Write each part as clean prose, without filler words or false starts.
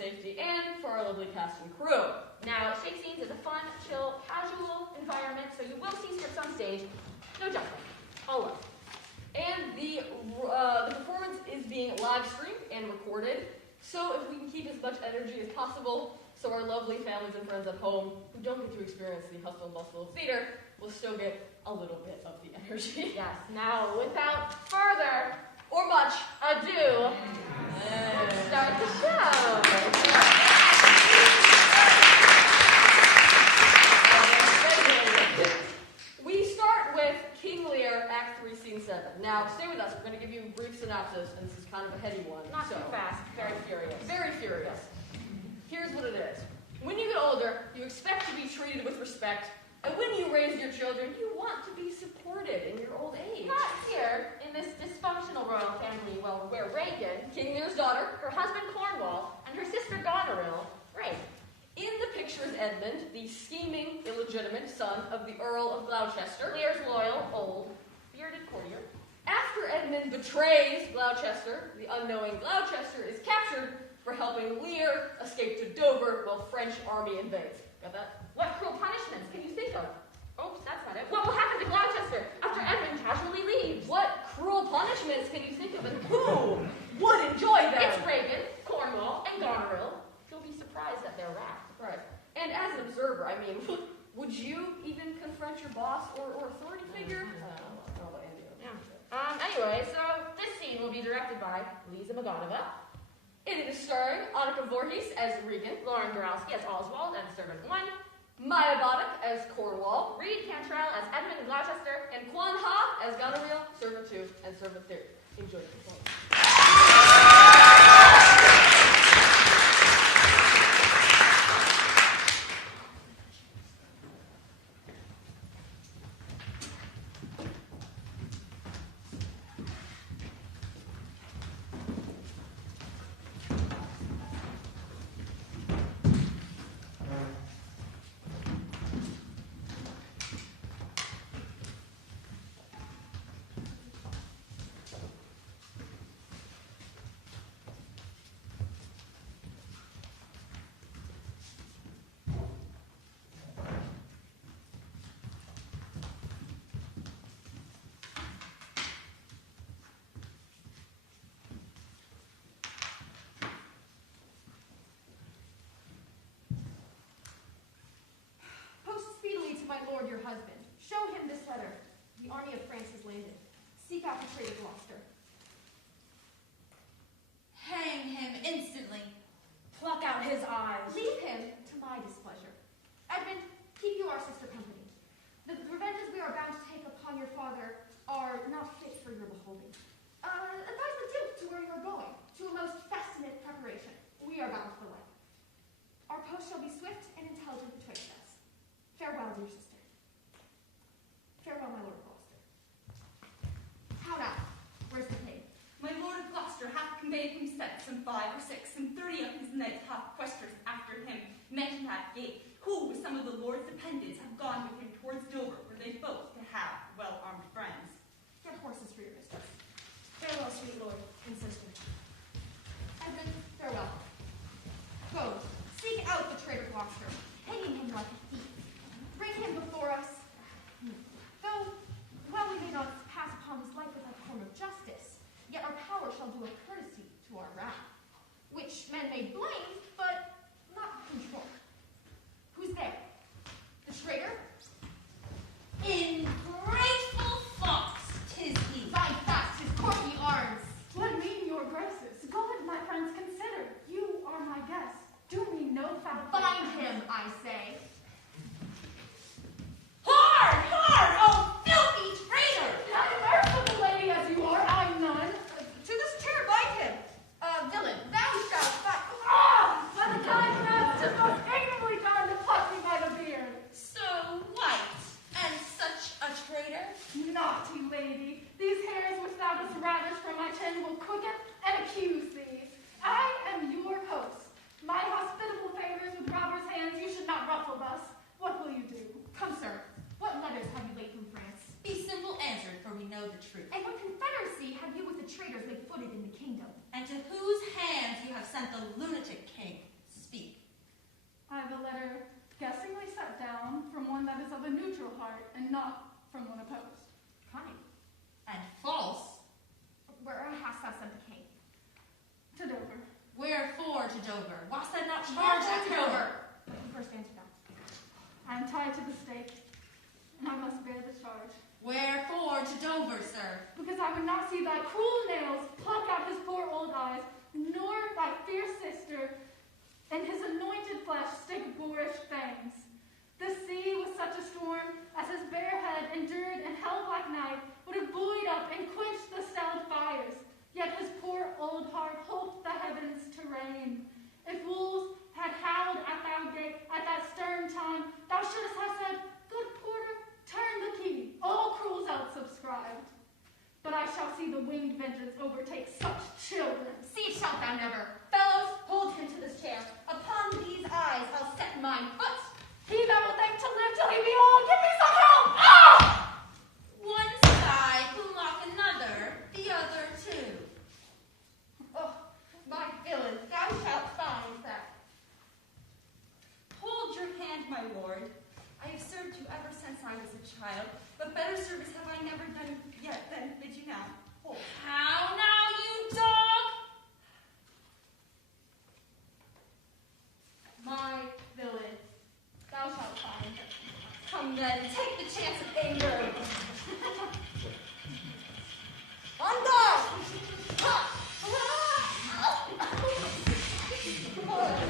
safety, and for our lovely cast and crew. Now, ShakeScenes is a fun, chill, casual environment, so you will see scripts on stage. No jumping. All love. And the performance is being live streamed and recorded, so if we can keep as much energy as possible, so our lovely families and friends at home who don't get to experience the hustle and bustle of theater will still get a little bit of the energy. Yes. Now, without further or much ado, let's start the show. We start with King Lear, Act 3, Scene 7. Now, stay with us. We're going to give you a brief synopsis, and this is kind of a heady one. Not too fast. Very furious. Very furious. Here's what it is. When you get older, you expect to be treated with respect, and when you raise your children, you want to be supported in your old age. Not here, in this dysfunctional royal family, well, where Reagan, King Lear's daughter, her husband Cornwall, and her sister Goneril reign. In the picture is Edmund, the scheming, illegitimate son of the Earl of Gloucester. Lear's loyal, old, bearded courtier. After Edmund betrays Gloucester, the unknowing Gloucester is captured for helping Lear escape to Dover while French army invades. Got that? What cruel punishments can you think of? Oops, that's not it. What will happen to Gloucester after Edmund casually leaves? What cruel punishments can you think of, and who would enjoy them? It's Reagan, Cornwall, and Goneril. You'll be surprised at their wrath. Right. And as an observer, I mean, would you even confront your boss or authority figure? I don't know about Andy. Yeah. Anyway, so this scene will be directed by Lisa Maganova. It is starring Annika Voorhees as Regan, Lauren Borowski as Oswald and Servant 1, Maya Boddock as Cornwall, Reed Cantrell as Edmund Gloucester, and Quan Ha as Goneril, Servant 2, and Servant 3. Enjoy the performance. My lord, your husband. Show him this letter. The army of France has landed. Seek out the traitor Gloucester. Hang him instantly. Pluck out his eyes. Leave him to my displeasure. Edmund, keep you our sister company. The revenges we are bound to take upon your father are not fit for your beholding. Advise the Duke to where you are going, to a most festive preparation. We are bound for life. Our post shall be swift and intelligent betwixt us. Farewell, dear sister. Farewell, my lord of Gloucester. How now? Where's the king? My lord of Gloucester hath conveyed himself some 5 or 6, and 30 of his knights hath questers after him, met in that gate, who with some of the lord's dependents have gone with him towards Dover, where they both to have well-armed friends. Get horses for your mistress. Farewell, sweet lord and sister. Edmund, farewell. Go, seek out the traitor Gloucester, hanging him like a thief. Bring him before us. Though, while we may not pass upon his life without a form of justice, yet our power shall do a courtesy to our wrath, which men may blame, but not control. Who's there? The traitor? Ingrateful fox, 'tis he. Bind fast his courtly arms. What mean your graces? God, my friends, consider. You are my guest. Do me no foul. Bind him, I say. Hard, hard, oh filthy traitor! Not merciful lady as you are, I'm none. To this chair, bind him. Villain, thou shalt fight. Ah! By the kind master, most ignorantly done to pluck me by the beard. So white, and such a traitor? Naughty lady, these hairs which thou dost ravish from my chin will quicken and accuse thee. I am your host. My hospitable favors with robbers' hands you should not ruffle thus. What will you do? Come, sir. What letters have you laid from France? Be simple answered, for we know the truth. And what confederacy have you with the traitors laid footed in the kingdom? And to whose hands you have sent the lunatic king? because of a neutral heart and not from one opposed. Cunning. And false. Where hast thou sent the king? To Dover. Wherefore to Dover? Wast thou not Charge charged at at Dover? First answer that. I am tied to the stake, and I must bear the charge. Wherefore to Dover, sir? Because I would not see thy cruel nails pluck out his poor old eyes, nor thy fierce sister and his anointed flesh stick boorish fangs. The sea with such a storm as his bare head endured and held like night would have buoyed up and quenched the stellar fires, yet his poor old heart hoped the heavens to rain. If wolves had howled at thy gate at that stern time, thou shouldst have said, Good porter, turn the key, all cruels outsubscribed. But I shall see the winged vengeance overtake such children. See shalt thou never. Fellows, hold him to this chair. Upon these eyes I'll set mine foot. He that will think to live till he be old, give me some help! Ah! One side will mock another, the other too. Oh, my villain, thou shalt find that. Hold your hand, my lord. I have served you ever since I was a child, but better service have I never done yet than bid you now. Hold. How now, you dog? My villain, thou shalt find. Come then, take the chance of anger. On guard!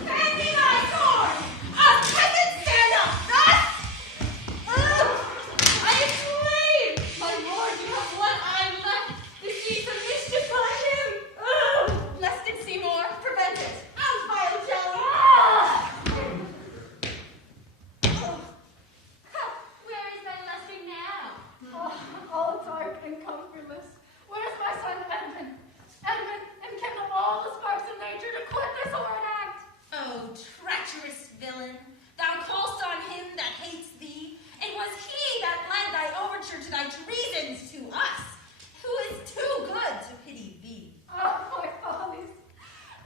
Fancy my sword! A peasant stand up thus! I exclaim! My lord, you have one eye left to see some mischief by him! Lest it see more, prevent it! Out, vile jelly! Where is thy lusting now? Oh, all dark and comfortless. Where's my son Edmund? Edmund, enkindle all the sparks of nature to quit this horrid act. Oh, treacherous villain, thou call'st on him that hates thee. It was he that led thy overture to thy treasons to us, who is too good to pity thee. Oh, my follies.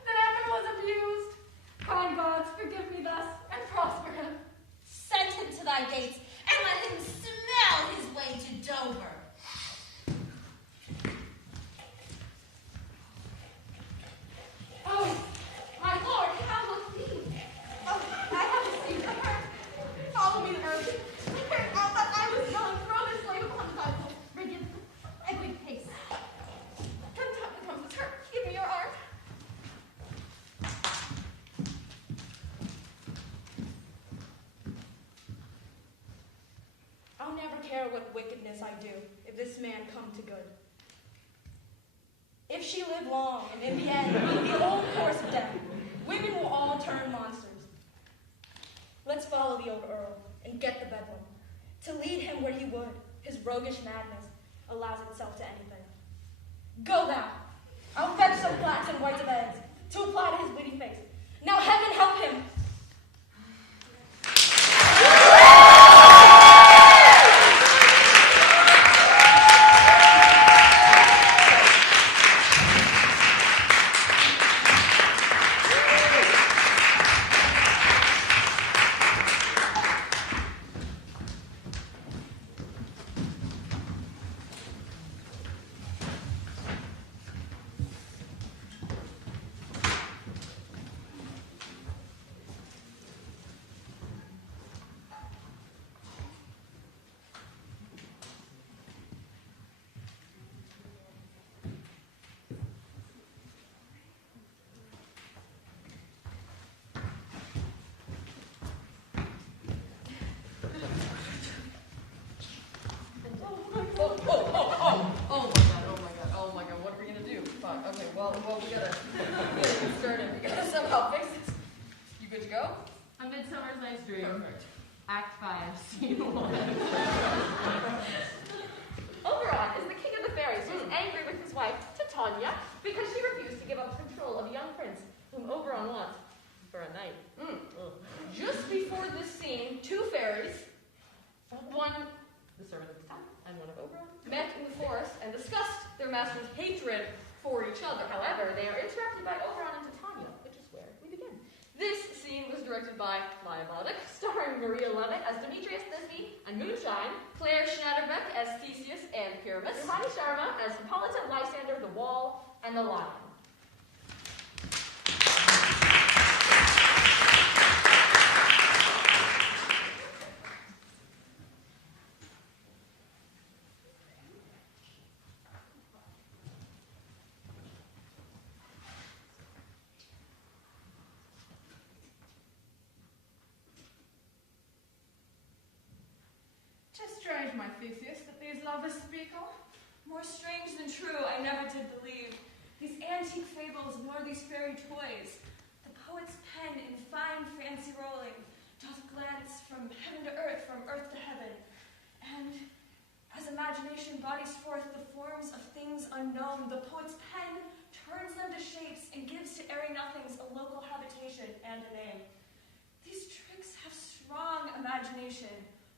That Edmund was abused. Kind gods, forgive me thus, and prosper him. Send him to thy gates, and let him smell his way to Dover. Oh, my lord, how look thee? Oh, I have received a hurt. Follow me, earth. Now that I was young, throw this blade upon the Bible. Rigid, Edwin, haste. Come, comes this hurt. Give me your arm. I'll never care what wickedness I do if this man come to good. If she live long, and in the end, the old course of death, women will all turn monsters. Let's follow the old earl and get the bedlam. To lead him where he would, his roguish madness allows itself to anything. Go thou. I'll fetch some blacks and whites of eggs to apply to his witty face. Now heaven help him. Well, we gotta get started. We gotta somehow fix this. You good to go? A Midsummer's Night's Dream. Perfect. Act 5, Scene 1. Oberon is the king of the fairies who's angry with his wife, Titania, because she refused to give up control of a young prince whom Oberon wants for a night. Just before this scene, two fairies, one The servant of the town and one of Oberon. met in the forest and discussed their master's hatred for each other. However, they are interrupted by Oberon and Titania, which is where we begin. This scene was directed by Maya Boddick, starring Maria Levitt as Demetrius Thisbe and Moonshine, Claire Schnatterbeck as Theseus and Pyramus. Ruhani Sharma as Hippolyta, Lysander, the Wall, and the Lion. Tis strange, my Theseus, that these lovers speak of. More strange than true, I never did believe. These antique fables nor these fairy toys. The poet's pen in fine fancy rolling doth glance from heaven to earth, from earth to heaven. And as imagination bodies forth the forms of things unknown, the poet's pen turns them to shapes and gives to airy nothings a local habitation and a name. These tricks have strong imagination,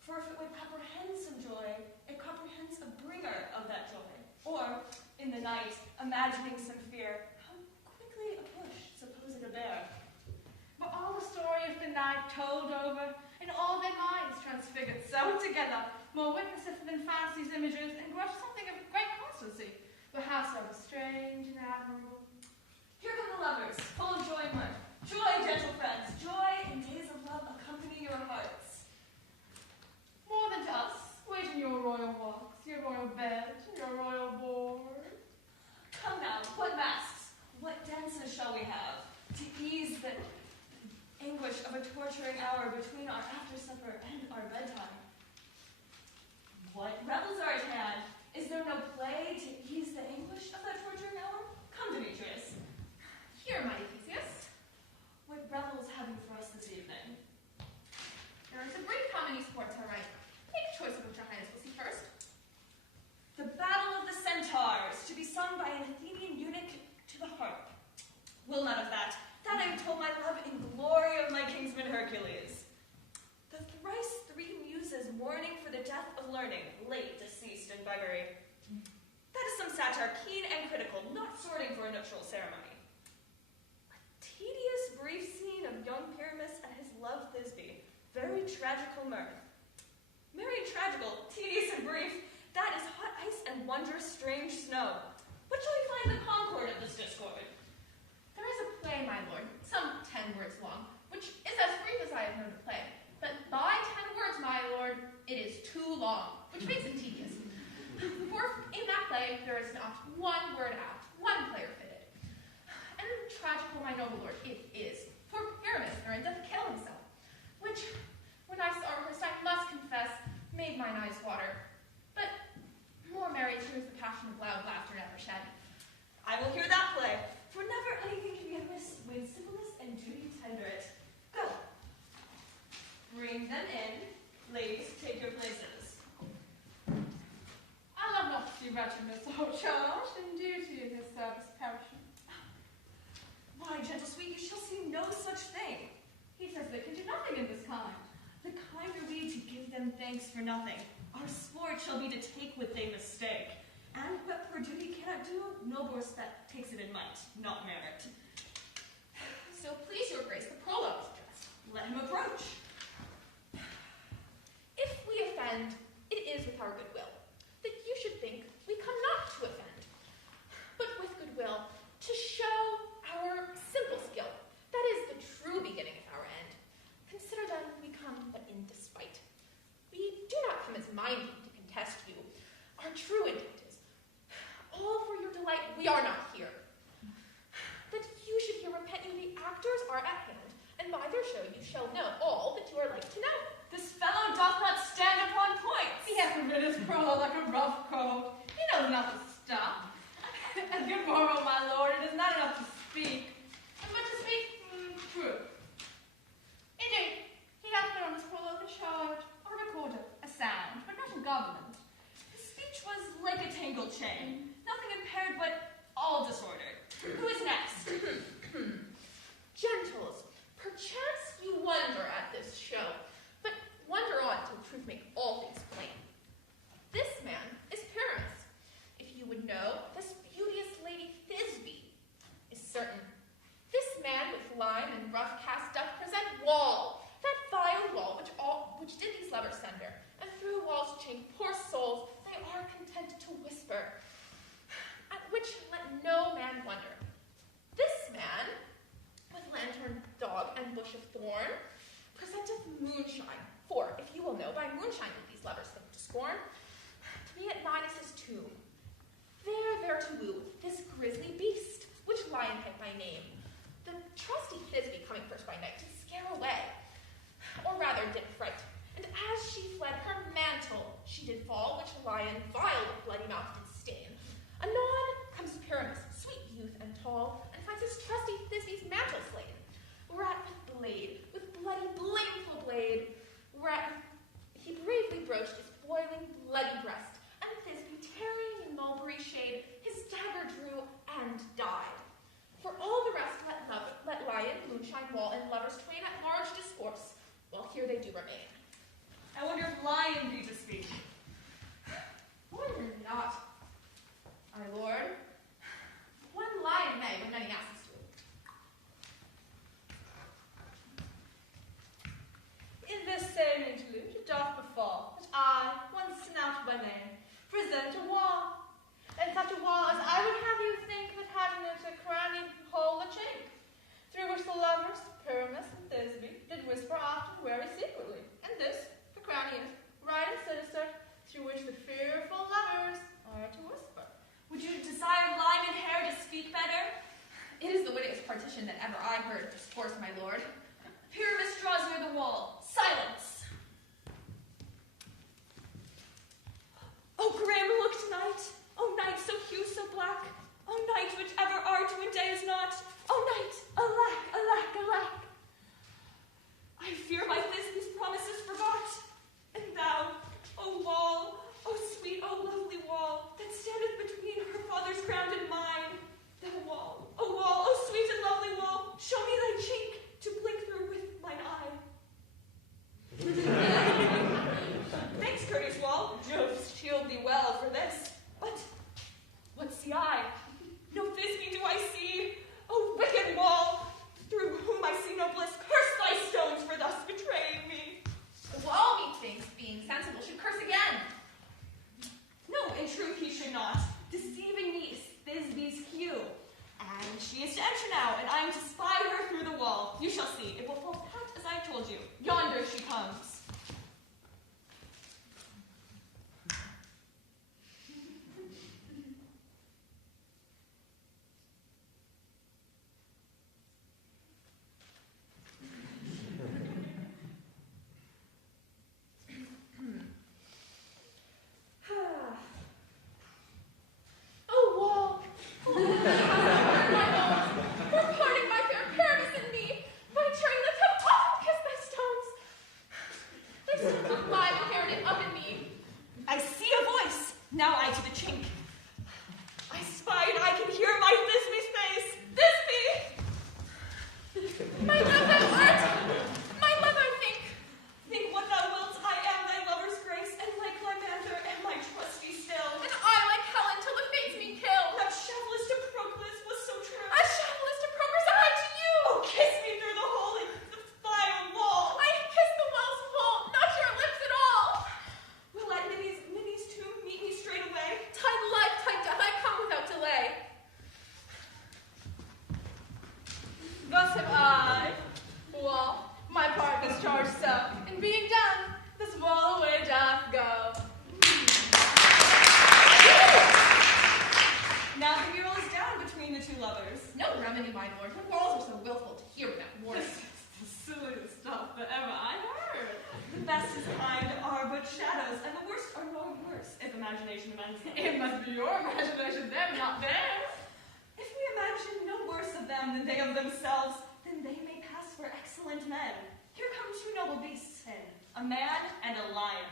for if it would comprehend some joy, it comprehends a bringer of that joy. Or, in the night, imagining some fear, how quickly a bush supposed a bear. But all the story of the night told over, and all their minds transfigured, sewn together, more witnesseth than fancy's images, and grudge something of great constancy, but how so strange and admirable. Here come the lovers, full of joy and mirth. Joy, gentle friends, joy and days of love accompany your hearts. More than to us, wait in your royal walks, your royal bed, your royal board. Come now, what masks, what dances shall we have, to ease the anguish of a torturing hour between our after-supper and our bedtime? What revels are at hand? Is there no play to ease the anguish of that torturing hour? Come, Demetrius. Here, mighty Theseus. What revels have you for us this evening? There is a brief how many sports are right. Take choice of which your highness will see first. The battle of the Centaurs, to be sung by an Athenian eunuch to the harp. Will none of that. That I have told my love in glory of my kinsman Hercules. The thrice three muses mourning for the death of learning, late deceased in beggary. That is some satire, keen and critical, not sorting for a nuptial ceremony. A tedious brief scene of young Pyramus and his love Thisbe, very tragical mirth. Merry and tragical, tedious and brief, that is hot ice and wondrous strange snow. What shall we find the concord of this discord? There is a play, my lord, some 10 words long, which is as brief as I have known to play. But by 10 words, my lord, it is too long, which makes it tedious. For in that play there is not one word out, one player fitted. And tragical, my noble lord, it is. For Pyramus doth kill himself, which, when I saw her, I must confess, made mine eyes water. But more merry tears the passion of loud laughter never shed. I will hear that play, for never anything can be amiss when simpleness and duty tender it. Go. Bring them in. Ladies, take your places. I love not to see wretchedness so charged, and duty in his service perishing. Why, gentle sweet, you shall see no such thing. He says they can do nothing in this kind. The kind are we to give them thanks for nothing. Our sport shall be to take what they mistake. And what poor duty cannot do, noble respect takes it in might, not merit. So please your grace, the prologue is just. Let him approach. If we offend, it is with our goodwill, that you should think we come not to offend, but with goodwill to show our simple skill. That is the true beginning of our end. Consider then we come but in despite. We do not come as minding to contest you. Our true intent is, all for your delight, we are not here. That you should here repent you, the actors are at hand, and by their show you shall know all that you are like to know. This fellow doth not stand upon points. He hath rid his crawl like a rough coat. He knows not to stop. And good moral, my lord, it is not enough to speak, but to speak true. Indeed, he hath been on his prologue a charge, or recorder, a sound, but not a government. His speech was like a tangled chain, nothing impaired but all disordered. Who is next? Gentles, perchance you wonder at this show, but wonder on till truth make all things plain. This man is Pyramus. If you would know, this beauteous lady Thisbe is certain. This man with lime and rough cast lovers sunder, and through walls chain poor souls, they are content to whisper, at which let no man wonder. This man, with lantern, dog, and bush of thorn, presenteth moonshine, for, if you will know, by moonshine did these lovers think to scorn, to be at Midas' tomb. There to woo this grisly beast, which Lion had by name, the trusty Thisbe coming first by night to scare away, or rather did fright, and as she fled her mantle she did fall, which Lion vile with bloody mouth did stain. Anon comes Pyramus, sweet youth and tall, and finds his trusty Thisbe's mantle slain, whereat with bloody blameful blade, whereat he bravely broached his boiling bloody breast, and Thisbe, tarrying in mulberry shade, his dagger drew and died. For all the rest let Lion, moonshine, wall, and lovers twain at large discourse, while here they do remain. I wonder if Lion be to speak. Wonder not, my lord. One Lion may, when many asks to. In this same interlude it doth befall that I, one Snout by name, present a wall, and such a wall as I would have you think that had in it a cranny hole a chink, through which the lovers, Pyramus and Thisbe, did whisper often very secretly, and this, the cranny is, right and sinister, through which the fearful lovers are to whisper. Would you desire Lime and Hair to speak better? It is the wittiest partition that ever I heard discourse, my lord. Pyramus draws near the wall. Silence! O grim looked night! O night so hue so black! O night which ever art when day is not! O night! Alack, alack, alack! I fear my Thisbe's promises forgot. And thou, O wall, O sweet, O lovely wall, that standeth between her father's ground and mine, thou wall, O sweet and lovely wall, show me thy cheek to blink through with mine eye. Thanks, courteous wall. Jove shield thee well for this. But what see I? No Thisbe do I see. O wicked wall, through whom I see no bliss, curse thy stones for thus betraying me. The wall, methinks, being sensible, should curse again. No, in truth he should not. Deceiving me is Thisbe's cue. And she is to enter now, and I am to spy her through the wall. You shall see. It will fall pat as I told you. Yonder she comes. It must be your imagination, them, not theirs. If we imagine no worse of them than they of themselves, then they may pass for excellent men. Here come two noble beasts, then, a man and a lion.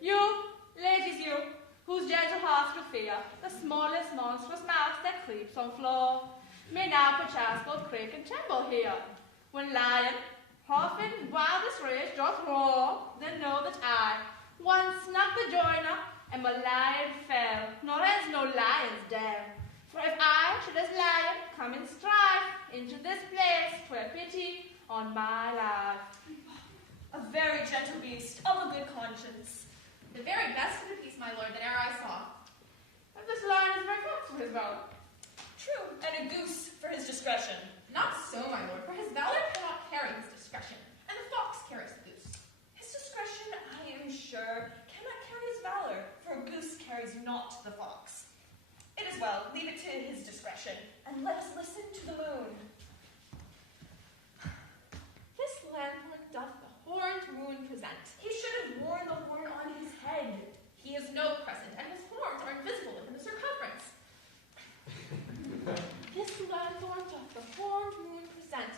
You, ladies, you, whose gentle hearts do fear the smallest monstrous mouse that creeps on floor, may now perchance both quake and tremble here. When lion, half in wildest rage, doth roar, then know that I, once not the joiner, am a lion fell, nor ends no lion's dam. For if I should as lion come in strife into this place, 'twere pity on my life. A very gentle beast, of a good conscience. The very best of the piece, my lord, that e'er I saw. And this lion is very fox for his valor. True, and a goose for his discretion. Not so, my lord, for his valor cannot carry his discretion, and the fox carries the goose. His discretion, I am sure, cannot carry his valor, for a goose carries not the fox. It is well, leave it to his discretion, and let us listen to the moon. This lanthorn doth the horned moon present. He should have worn the horn on his head. He is no present, and his horns are invisible within the circumference. This lanthorn doth the horned moon present.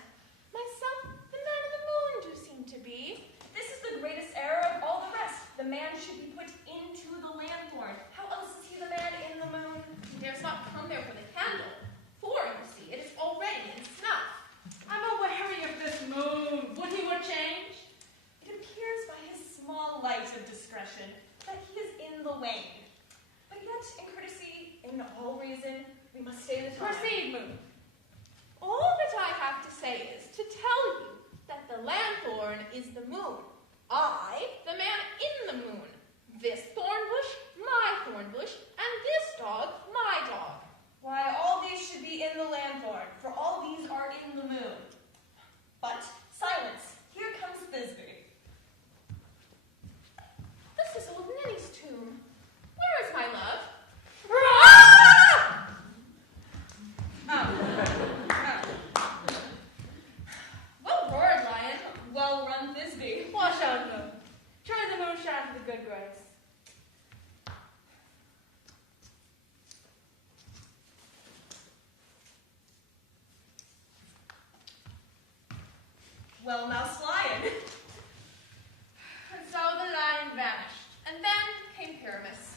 Myself, the man in the moon do seem to be. This is the greatest error of all the rest. The man should be put into the lanthorn. How else is he the man in the moon? He dares not come there for the candle, for, you see, it is already in snuff. I'm a-wary of this moon. Would he would change? It appears by his small light of discretion that he is in the wane. But yet, in courtesy, in all reason, we must stay the time. Proceed, moon. All that I have to say is to tell you that the lanthorn is the moon. I, the man in the moon. This thorn bush, my thorn bush, and this dog, my dog. Why, all these should be in the lanthorn, for all these are in the moon. But, silence. Here comes Thisbe. This is old Ninny's tomb. Where is my love? Well roared, lion. Well run, Thisbe. Wash out, moon. Try the moonshine for the good grace. Well, mouse lion. And so the lion vanished. And then came Pyramus.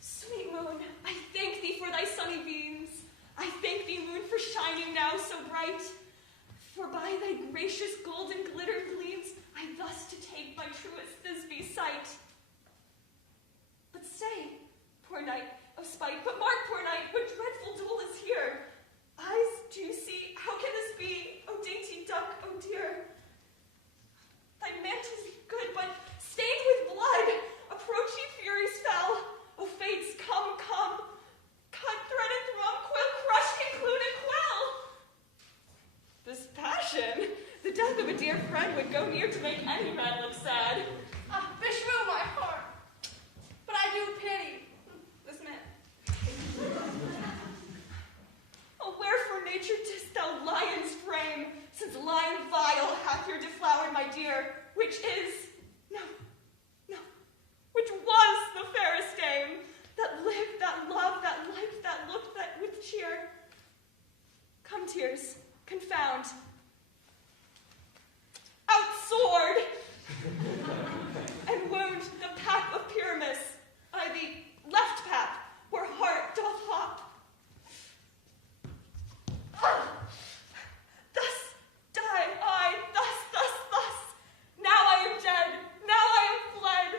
Sweet moon, I thank thee for thy sunny beams. I thank thee, moon, for shining now so bright. For by thy gracious golden glitter gleams, I thus to take my truest Thisbe's sight. But stay, poor knight of spite, but mark, poor knight, what dreadful dole is here. Eyes do you see, how can this be? O dainty duck, oh dear. Thy mantle's good, but stained with blood. Approach ye furies fell. O fates, come, come. Cut, thread, and thrum, quill, crush, conclude, and quell. This passion, the death of a dear friend would go near to make any man look sad. Ah, beshrew my heart. But I do pity This man. Oh, wherefore nature didst thou lion's frame, since lion vile hath here deflowered my dear, which is, no, which was the fairest dame, that lived, that loved, that liked, that looked, that with cheer. Come, tears, confound. Out sword! And wound the pack of Pyramus, I the left pack, where heart doth hop. Ah! Thus die I, thus. Now I am dead, now I am fled.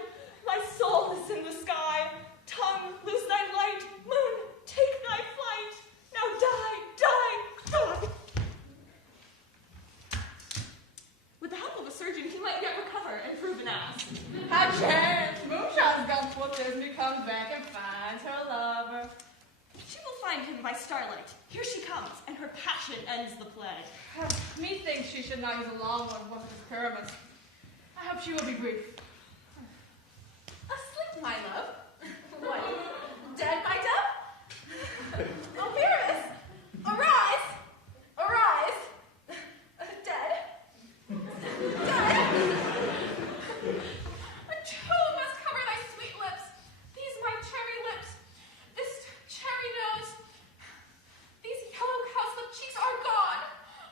My soul is in the sky. Tongue, loose thy light. Moon, take thy flight. Now die. With the help of a surgeon, he might yet recover and prove an ass. How chance! Moonshine's gone for Disney comes back and finds her lover. She will find him by starlight. Here she comes, and her passion ends the play. Methinks she should not use a long one with his Pyramus. I hope she will be brief. asleep, my love. What? Dead, my dove? Oh, Pyramus, arise! Arise! Dead. A tomb must cover thy sweet lips. These my cherry lips. This cherry nose. These yellow cowslip cheeks are gone.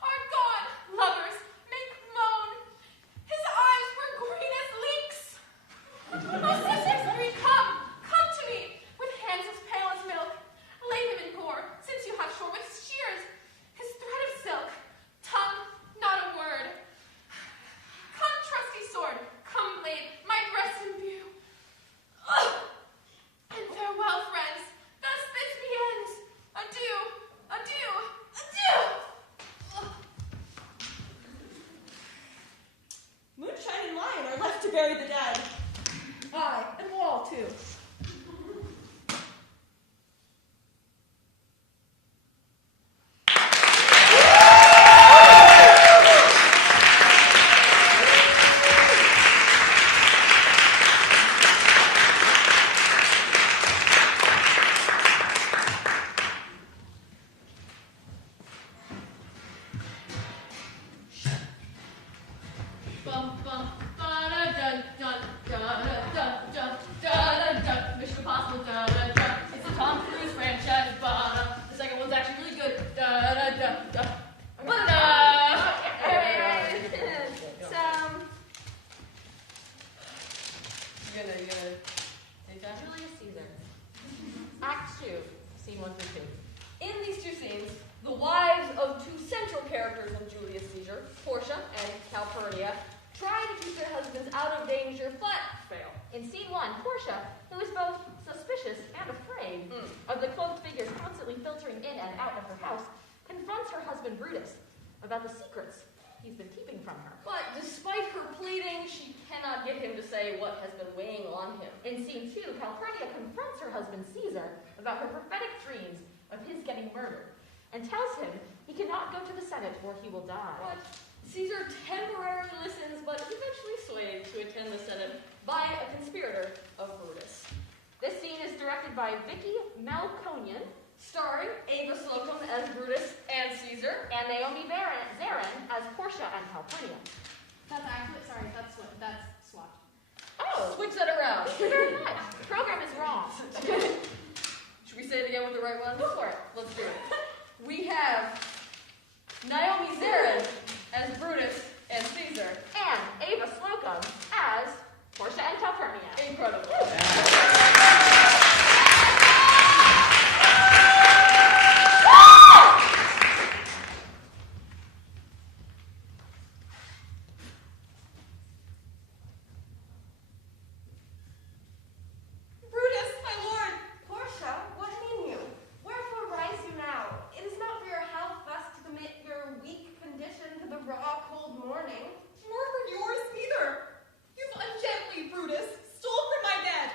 Are gone. Lovers, make moan. His eyes were green as leeks. Oh, sisters, three, come. question Brutus about the secrets he's been keeping from her. But despite her pleading, she cannot get him to say what has been weighing on him. In scene 2, Calpurnia confronts her husband Caesar about her prophetic dreams of his getting murdered, and tells him he cannot go to the Senate or he will die. But Caesar temporarily listens, but is eventually swayed to attend the Senate by a conspirator of Brutus. This scene is directed by Vicky Melkonian, Starring Ava Slocum as Brutus and Caesar. and Naomi Zarin as Portia and Calpurnia. That's actually, sorry, that's swatch. Oh, Switch that around. thank you very much. The program is wrong. Should we say it again with the right one? Go for it. Let's do it. We have Naomi Zarin as Brutus and Caesar. And Ava Slocum as Portia and Calpurnia. Incredible. Brutus, my lord! Portia, what mean you? Wherefore rise you now? It is not for your health thus to commit your weak condition to the raw, cold morning. Nor for yours either. You've ungently, Brutus, stole from my bed.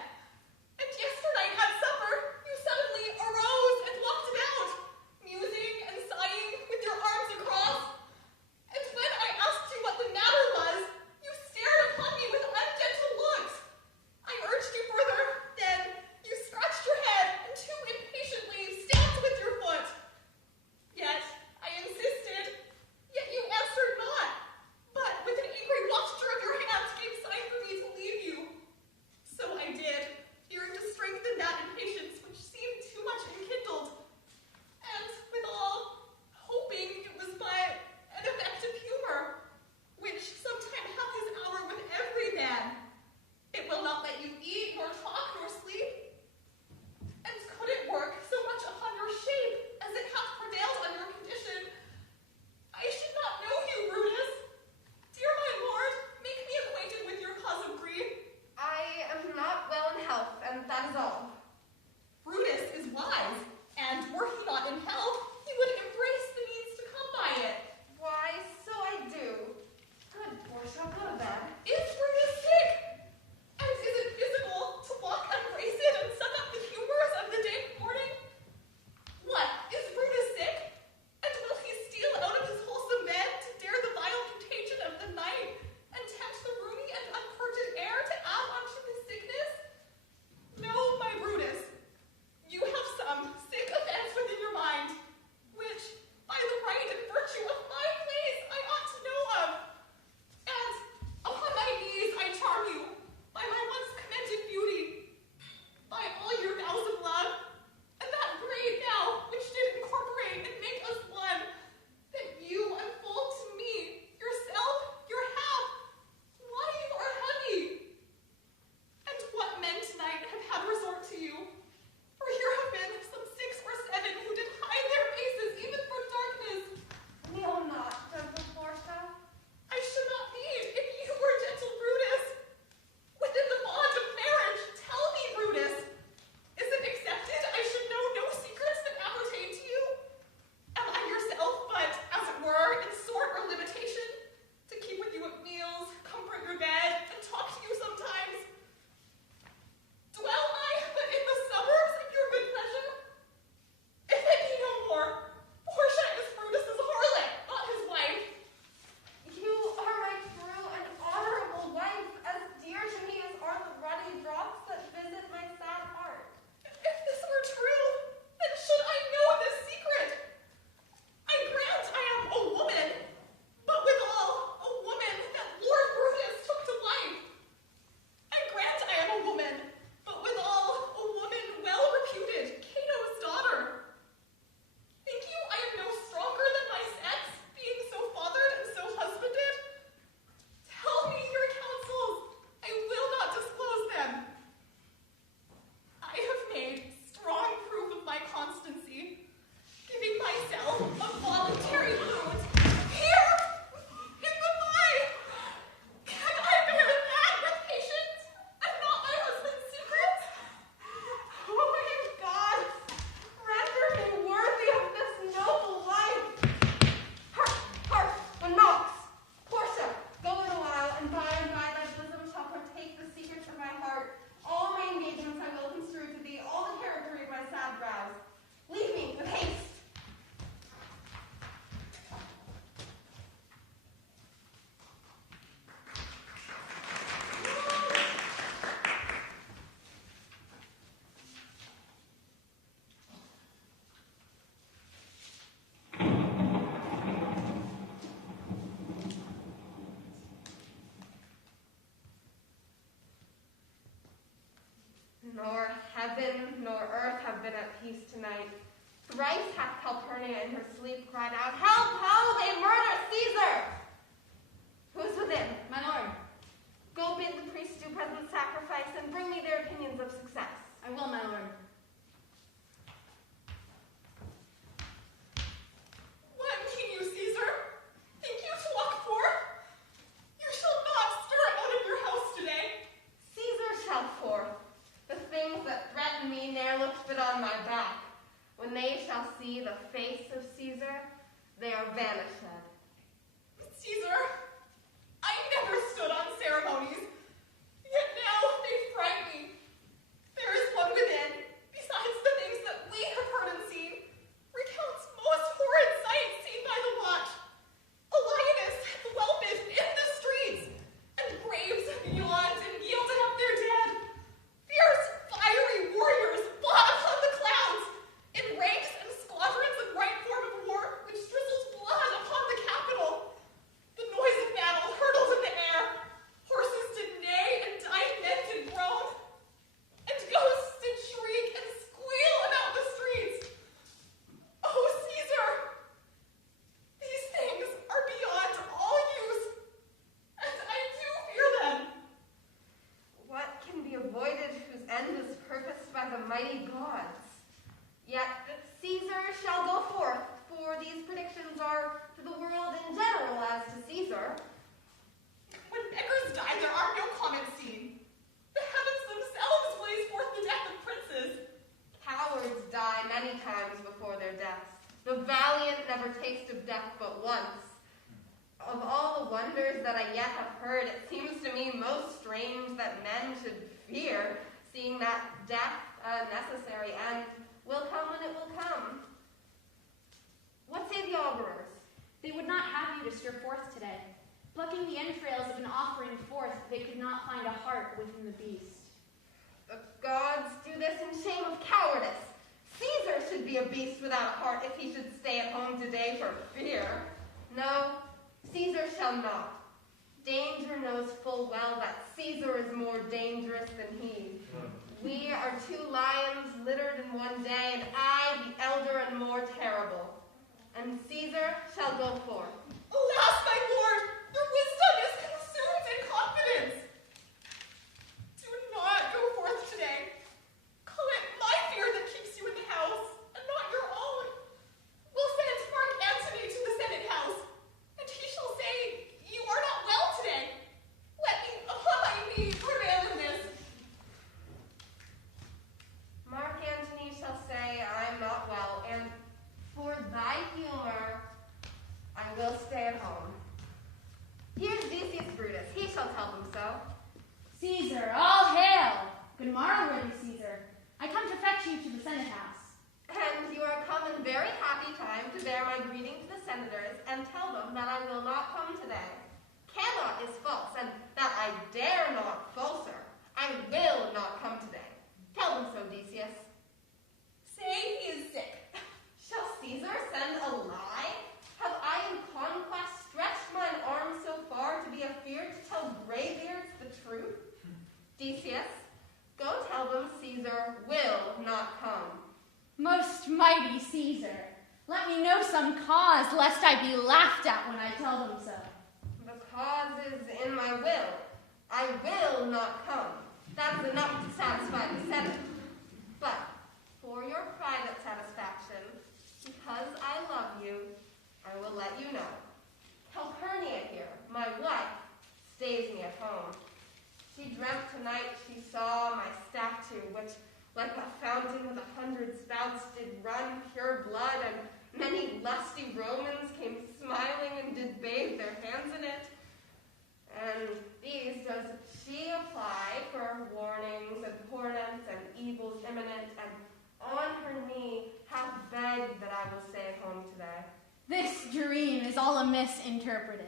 heaven nor earth have been at peace tonight. Thrice hath Calpurnia in her sleep cried out, Help, how they murder Caesar! Who's within? My lord, Go bid the priests do present sacrifice and bring me their opinions of success. I will, my lord. What mean you, Caesar? Think you to walk forth? You shall not stir out of your house today. Caesar shall forth. The things that threaten me ne'er looked but on my back. When they shall see the face of Caesar, they are vanished. Caesar, I never stood on ceremonies, yet now they fright me. There is one within, besides the things that we have heard and seen, recounts most horrid sights seen by the watch. A lioness hath whelped in the streets, and braves have yawned and yielded up their dead. Fierce, fiery warriors fought upon the clouds, in ranks and squadrons in right form of war, which drizzles blood upon the capital. The noise of battle hurtled in the air. Horses did neigh, and dying men did groan. And ghosts did shriek and squeal about the streets. Oh, Caesar! These things are beyond all use, and I do fear them. What can be avoided whose end is purposed by the mighty gods? Yet Caesar shall go forth, for these predictions are to the world in general as to Caesar. When beggars die, there are no comets seen. The heavens themselves blaze forth the death of princes. Cowards die many times before their deaths. The valiant never taste of death but once. Of all the wonders that I yet have heard, it seems to me most strange that men should fear, seeing that death, a necessary end, will come when it will come. What say the augurers? They would not have you to stir forth today. Plucking the entrails of an offering forth, they could not find a heart within the beast. The gods do this in shame of cowardice. Caesar should be a beast without a heart if he should stay at home today for fear. No, Caesar shall not. Danger knows full well that Caesar is more dangerous than he. We are two lions littered in one day, and I, the elder and more terrible. And Caesar shall go forth. Alas, my lord, your wisdom is consumed in confidence. Do not go forth today. Call it my fear that keeps you in the house, and not your own. We'll send Mark Antony to the Senate house, and he shall say, You are not well today. Let me, upon my knee, prevail in this. Mark Antony shall say, I am not well, and for thy humor, I will stay at home. Here's Decius Brutus. He shall tell them so. Caesar, all hail! Good morrow, worthy Caesar. I come to fetch you to the Senate house. And you are come in very happy time to bear my greeting to the senators and tell them that I will not come today. Cannot is false, and that I dare not falser. I will not come today. Tell them so, Decius. Say he is sick. Shall Caesar send a lie? Have I in conquest stretched mine arm so far to be afeard to tell graybeards the truth? Decius, go tell them Caesar will not come. Most mighty Caesar, let me know some cause, lest I be laughed at when I tell them so. The cause is in my will. I will not come. That's enough to satisfy the Senate. But for your private satisfaction, because I love you, I will let you know. Calpurnia here, my wife, stays me at home. She dreamt tonight she saw my statue, which, like a fountain with 100 spouts, did run pure blood, and many lusty Romans came smiling and did bathe their hands in it. And these does she apply for warnings and portents and evils imminent, and on her knee hath begged that I will stay at home today. This dream is all misinterpreted.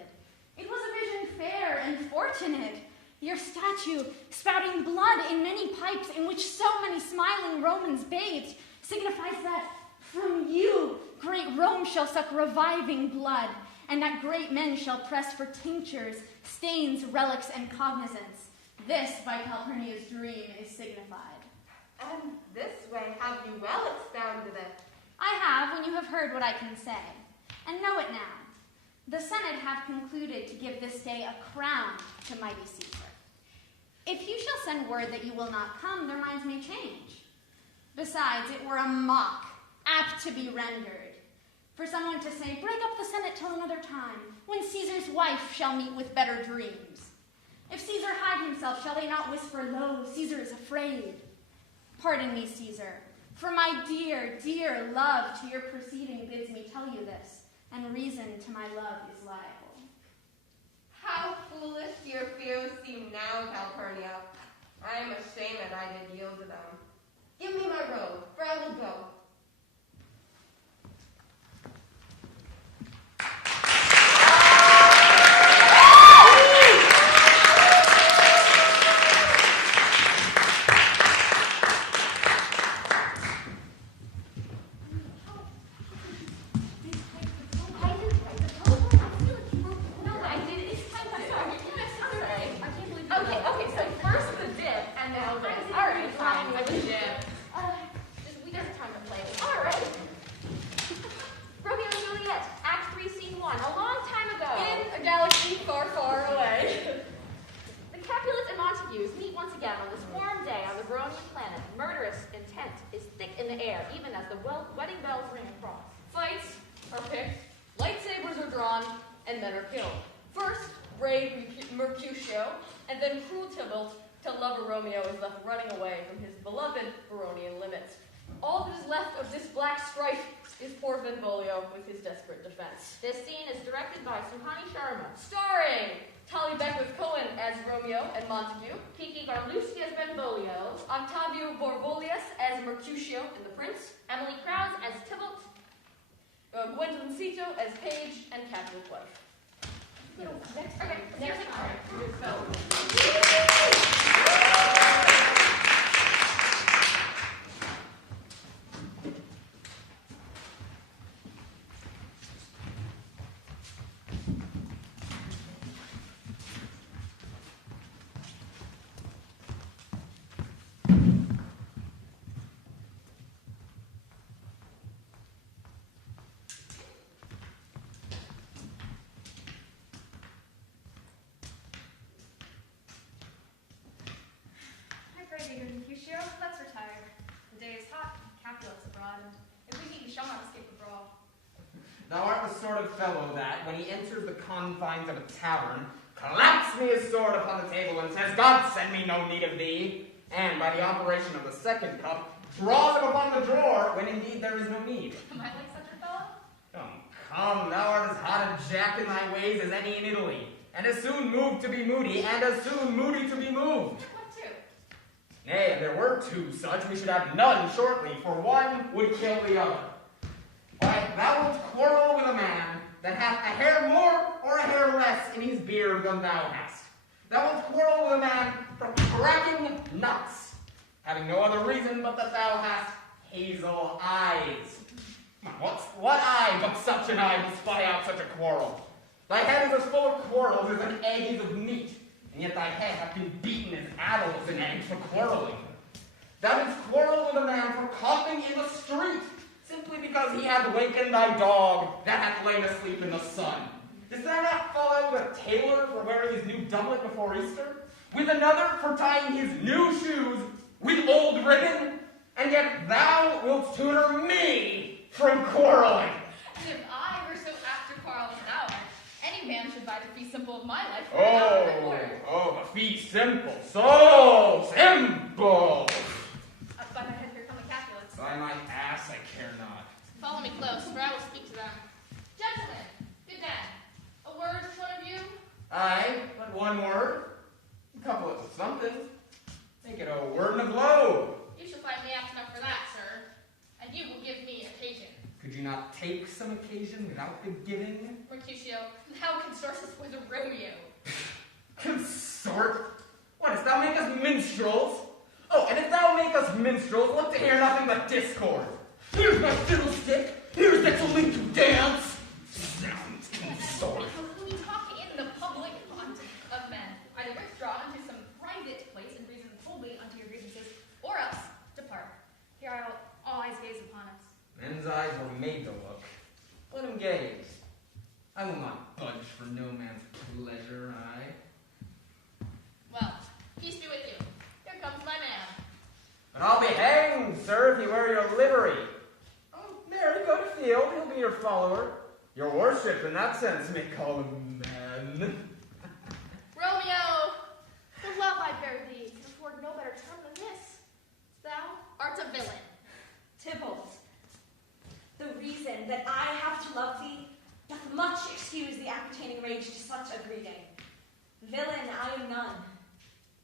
It was a vision fair and fortunate. Your statue, spouting blood in many pipes in which so many smiling Romans bathed, signifies that from you great Rome shall suck reviving blood, and that great men shall press for tinctures, stains, relics, and cognizance. This, by Calpurnia's dream, is signified. And this way have you well expounded it. I have when you have heard what I can say. And know it now. The Senate have concluded to give this day a crown to mighty Caesar. If you shall send word that you will not come, their minds may change. Besides, it were a mock, apt to be rendered, for someone to say, break up the Senate till another time, when Caesar's wife shall meet with better dreams. If Caesar hide himself, shall they not whisper, lo, Caesar is afraid? Pardon me, Caesar, for my dear, dear love to your proceeding bids me tell you this, and reason to my love is liable. How foolish your fears seem now, Calpurnia. I am ashamed that I did yield to them. Give me my robe, for I will go. This scene is directed by Suhani Sharma. Starring Tali Beckwith-Cohen as Romeo and Montague, Kiki Garluski as Benvolio, Octavio Borbolius as Mercutio and the Prince, Emily Krause as Tybalt, Gwendolyn Cito as Paige and Capulet's wife. Next part. Let's retire. The day is hot, Capulet's abroad, and if we meet, we shall not escape a brawl. Thou art the sort of fellow that, when he enters the confines of a tavern, claps me his sword upon the table and says, God send me no need of thee, and by the operation of the second cup, draws him upon the drawer, when indeed there is no need. Am I like such a fellow? Come, thou art as hot a jack in thy ways as any in Italy, and as soon moved to be moody, and as soon moody to be moved. Nay, if there were two such, we should have none shortly, for one would kill the other. Why, thou wilt quarrel with a man that hath a hair more or a hair less in his beard than thou hast. Thou wilt quarrel with a man for cracking nuts, having no other reason but that thou hast hazel eyes. What eye but such an eye will spy out such a quarrel? Thy head is as full of quarrels as an egg is of meat. And yet thy head hath been beaten as addles and eggs for quarreling. Thou didst quarrel with a man for coughing in the street, simply because he hath wakened thy dog that hath lain asleep in the sun. Didst thou not fall out with a tailor for wearing his new doublet before Easter? With another for tying his new shoes with old ribbon? And yet thou wilt tutor me from quarreling. And if I were so apt to quarrel as thou art, any man should buy the fee simple of my life. The fee simple, so simple. By my head, here come the Capulets. By my ass, I care not. Follow me close, for I will speak to them. Gentlemen, good day. A word to one of you? Aye, but one word. Couple it with something. Make it a word in a globe. You shall find me apt enough for that, sir. And you will give me occasion. Could you not take some occasion without the giving? Mercutio, thou consortest with Romeo. Consort? What, dost thou make us minstrels? Oh, and if thou make us minstrels, look to hear nothing but discord. Here's my fiddlestick. Here's that to link to dance. Sounds consort. We talk in the public haunt of men. Either withdraw into some private place and reason boldly unto your grievances, or else depart. I will not budge for no man's pleasure, Well, peace be with you. Here comes my man. But I'll be hanged, sir, if you wear your livery. Oh, marry, go to field, he'll be your follower. Your worship, in that sense, may call him man. Romeo, The love I bear thee can afford no better term than this. Thou art a villain. Tybalt, the reason that I have to love thee doth much excuse the appertaining rage to such a greeting. Villain, I am none.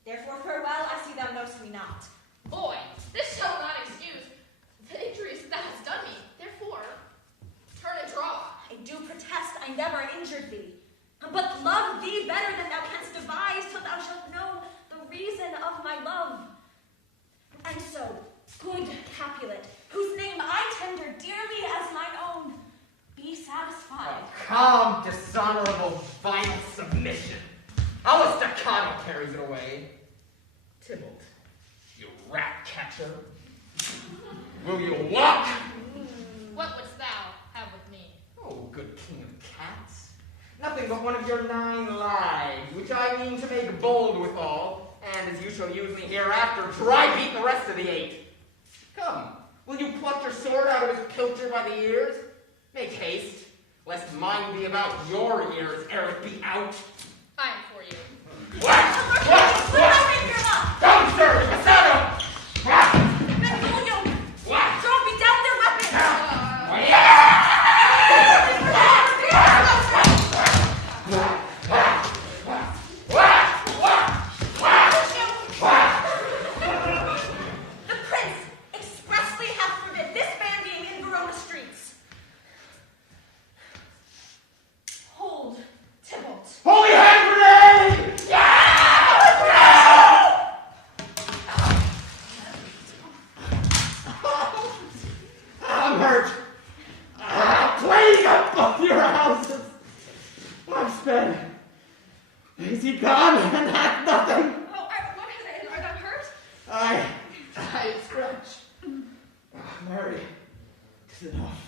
Therefore farewell, I see thou knowst me not. Boy, this shall not excuse the injuries thou hast done me. Therefore, turn and draw. I do protest I never injured thee, but love thee better than thou canst devise till thou shalt know the reason of my love. And so, good Capulet, whose name I tender dearly as mine own, be satisfied. Calm, dishonorable, vile submission. How a staccato carries it away. Tybalt, you rat catcher. Will you walk? What wouldst thou have with me? Oh, good king of cats. Nothing but one of your 9 lives, which I mean to make bold withal, and as you shall use me hereafter, dry beat the rest of the 8. Come, will you pluck your sword out of his pilcher by the ears? Make haste, lest mine be about your ears ere it be out. I am for you. What? Come, sir, Casado! Benvolio, throw me down their weapons! The prince expressly hath forbid this man being in Verona streets. Hold, Tybalt. Holy hand grenade! I'm hurt. Plague up both your houses. I'm sped. Is he gone and hath nothing? Oh, what are they? Are they hurt? I scratch. Oh, Mary, it's enough.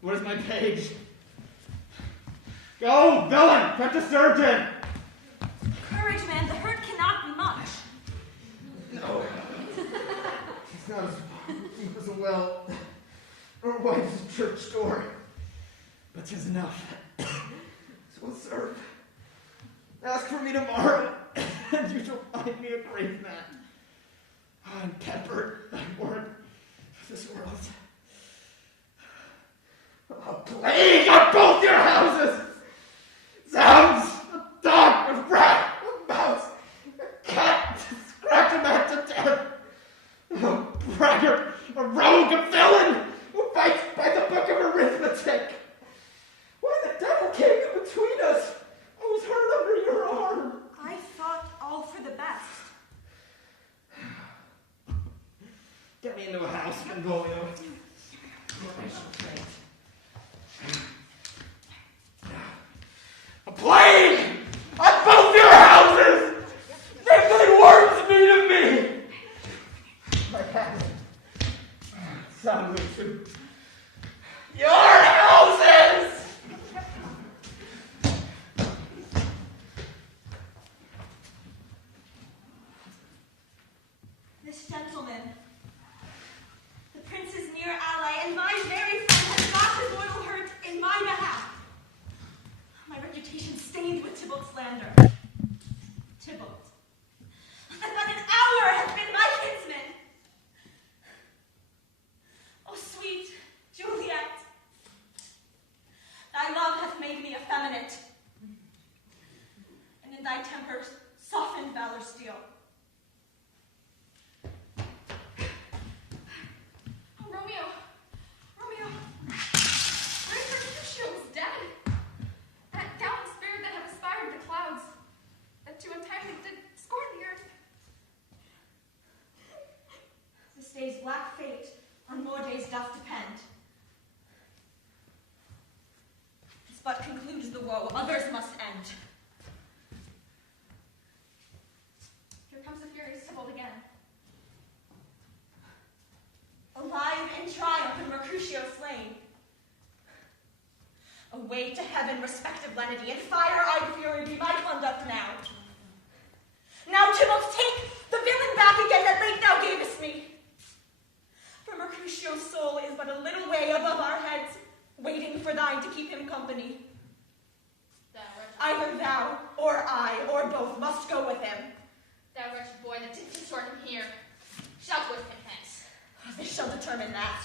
Where's my page? Go, villain! Fetch a surgeon! Courage, man, the hurt cannot be much. No. It's not as well. Or wife's church door. But 'tis enough. So serve. Ask for me tomorrow, and you shall find me a great man. Untempered, unborn for this world. A plague on both your houses! Sounds, a dog, a rat, a mouse, a cat, scratch a man to death. A braggart, a rogue, a villain, who fights by the book of arithmetic. Why the devil came in between us? I was hurt under your arm. I thought all for the best. Get me into a house, Benvolio. I shall faint. A plague on both your houses! They've laid worms meat of me! My cat. Sound to your houses! This gentleman, the prince's near ally, and my very friend, has got his loyal hurt in my behalf. My reputation stained with Tybalt's slander. Tybalt, that but an hour has been my kinsman. Oh, sweet Juliet, thy love hath made me effeminate, and in thy temper softened valor's steel. Oh, Romeo. Great Mercutio is dead. That gallant spirit that hath aspired the clouds, and to untimely did scorn the earth. This day's black fate on more days doth depend. This but concludes the woe, others must end. Here comes the furious Tybalt again. Alive in triumph and Mercutio slain. Away to heaven, respective lenity, and fire-eyed fury be my conduct now. Now, Tybalt, take the villain back again that late thou gavest me. For Mercutio's soul is but a little way above our heads, waiting for thine to keep him company. Either thou, or I, or both must go with him. That wretched boy that did distort him here shall with him hence. They shall determine that.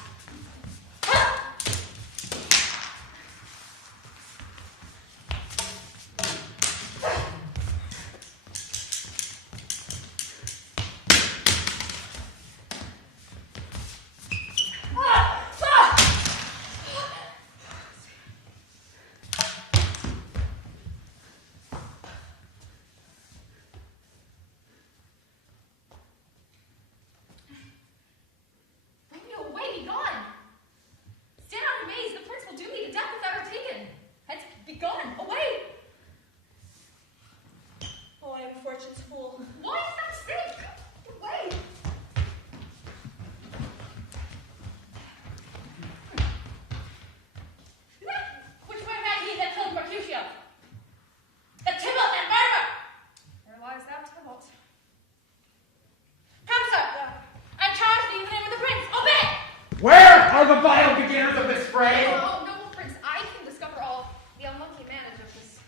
Where are the vile beginners of this fray? Oh, noble prince, I can discover all the unlucky manage of this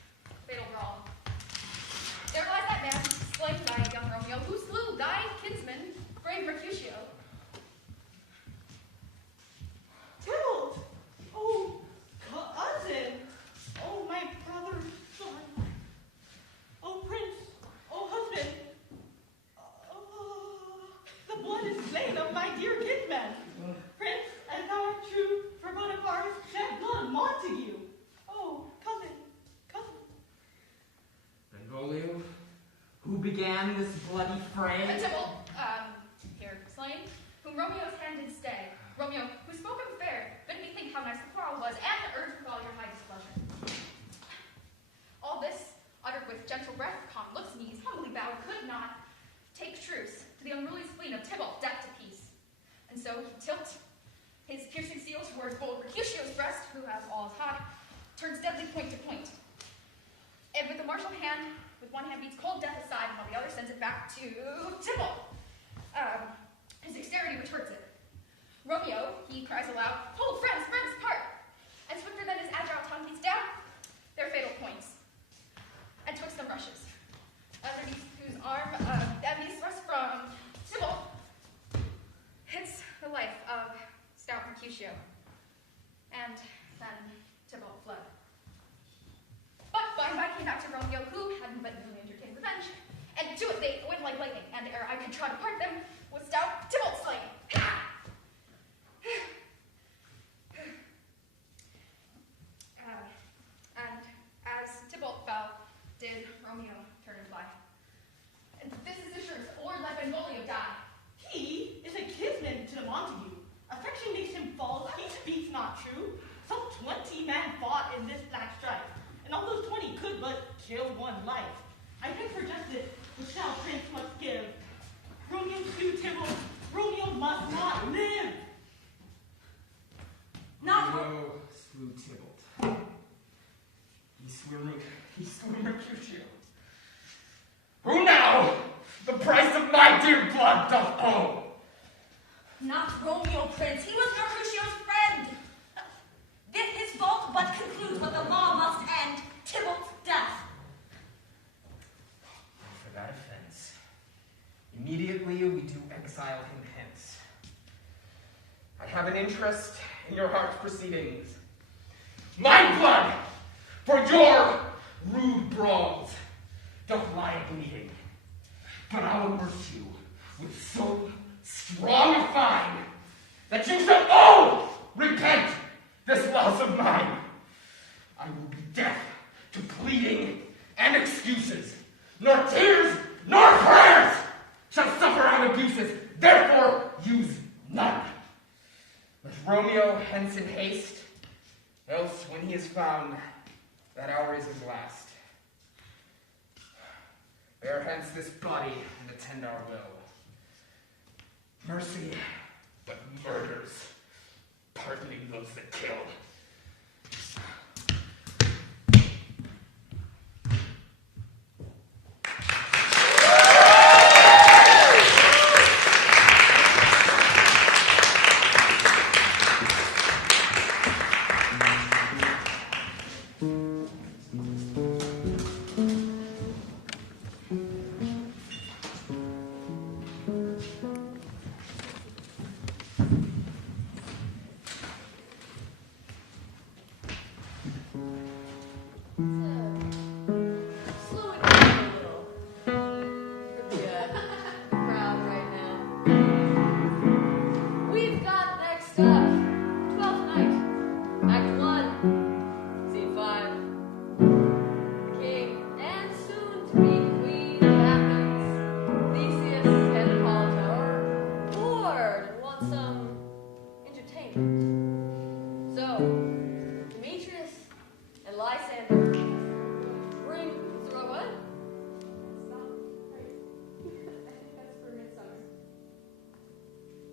fatal brawl. There lies that man slain thy young Romeo, who slew thy kinsman, brave Mercutio. Tybalt! Oh, cousin! Oh, my brother's son! Oh, prince! Oh, husband! The blood is slain of my dear kinsman! Prince, as thou art true, for Bonaparte shed blood, Montague! Oh, cousin! Benvolio, who began this bloody fray? Tybalt, here, slain, whom Romeo's hand did stay. Romeo, who spoke him fair, bid me think how nice the quarrel was, and urged with all your high displeasure. All this, uttered with gentle breath, calm looks, knees, humbly bowed, could not take truce to the unruly spleen of Tybalt, deaf to peace. And so he tilt his piercing steel towards bold Mercutio's breast, who has all high, turns deadly point to point. And with a martial hand, with one hand beats cold death aside, while the other sends it back to Tybalt. His dexterity retorts it. Romeo, he cries aloud, "Hold, friends, part!" And swifter than his agile tongue beats down their fatal points. And twixt them rushes, underneath whose arm the enemy thrust from Tybalt hits the life of stout Mercutio. And then Tybalt fled. But by and by came back to Romeo, who hadn't but newly entertained revenge, and to it they went like lightning, and ere I could try to part them, was stout Tybalt slain. And as Tybalt fell, did Romeo turn and fly. And this is assurance, or let Benvolio die. He is a kinsman to the Montague. Affection makes him fall, he speaks not true. Some 20 men fought in this black strife, and all those 20 could but kill one life. I think for justice, the shall prince must give. Romeo slew Tybalt, Romeo must not live. Romeo slew Tybalt. He slew Mercutio. Who now the price of my dear blood doth owe? Not Romeo, prince, he was Mercutio's friend. This his fault but concludes what the law must end, Tybalt's death. For that offense, immediately we do exile him hence. I have an interest in your heart's proceedings. My blood for your rude brawls doth lie bleeding, but I will mercy you with so strong a fine that you shall all repent this loss of mine. I will be deaf to pleading and excuses, nor tears nor prayers shall suffer out abuses, therefore use none. Let Romeo hence in haste, else when he is found, that hour is his last. Bear hence this body and attend our will. Mercy, but murders, pardoning those that kill. Slow it down a little. Could be a crowd right now. We've got next up, 12th night, Act 1, Scene 5. King and soon to be queen of Athens, Theseus and Hippolyta are bored and want some entertainment. So, Demetrius and Lysander bring throw what?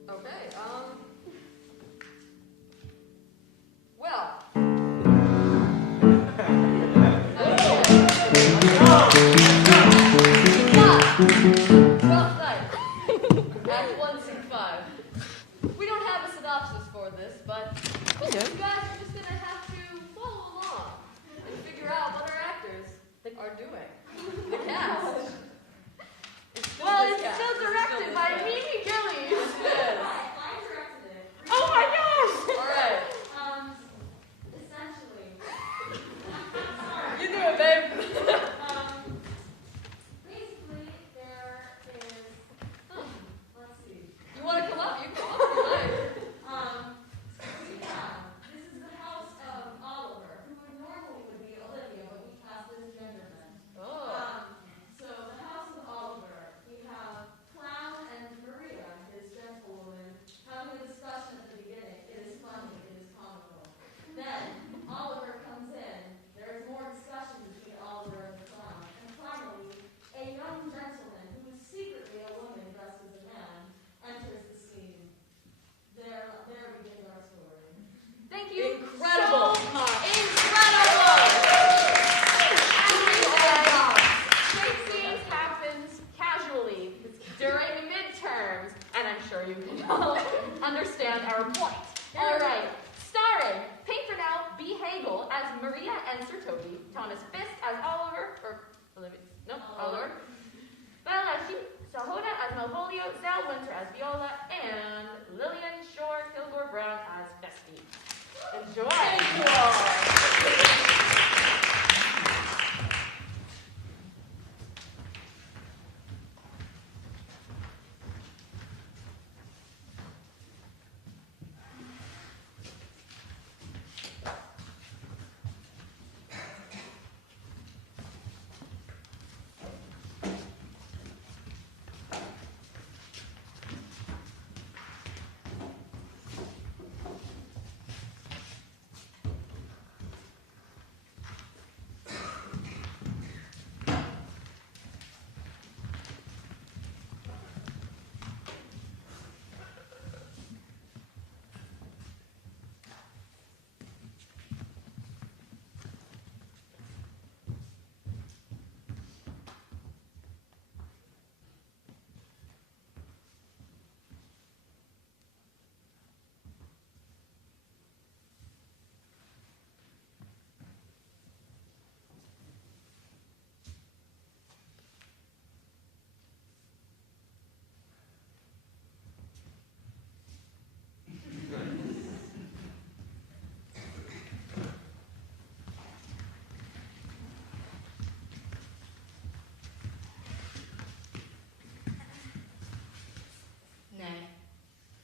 Okay, well. Rough night. Act 1, Scene 5. We don't have a synopsis for this, but you guys are just gonna have to follow along and figure out what our actors are doing. The cast. Well, it's still directed by Mimi Gillies. Yes. I directed it. Oh my gosh! All right. Essentially. You do it, babe. Basically, there is, let's see. You want to come up? You come up. This is the house of Oliver, who normally would be Olivia, but we cast this gentleman. Oh. So the house of Oliver, we have Clown and Maria, his gentlewoman, having a discussion at the beginning. It is funny, it is comical. Then Oliver comes in. There is more discussion between Oliver and the clown. And finally, a young gentleman who is secretly a woman dressed as a man enters the scene. There begins our story. Thank you. Incredible. So much. Incredible. ShakeScenes happens casually during midterms, and I'm sure you can all understand our point. All right. Starring Pinkfernell B. Hagel as Maria and Sir Toby, Thomas Fisk as Oliver, Oliver, Bella Sahota as Malvolio, Sal Winter as Viola, and Lillian Shore Kilgore Brown as Festy. Enjoy. Thank you all.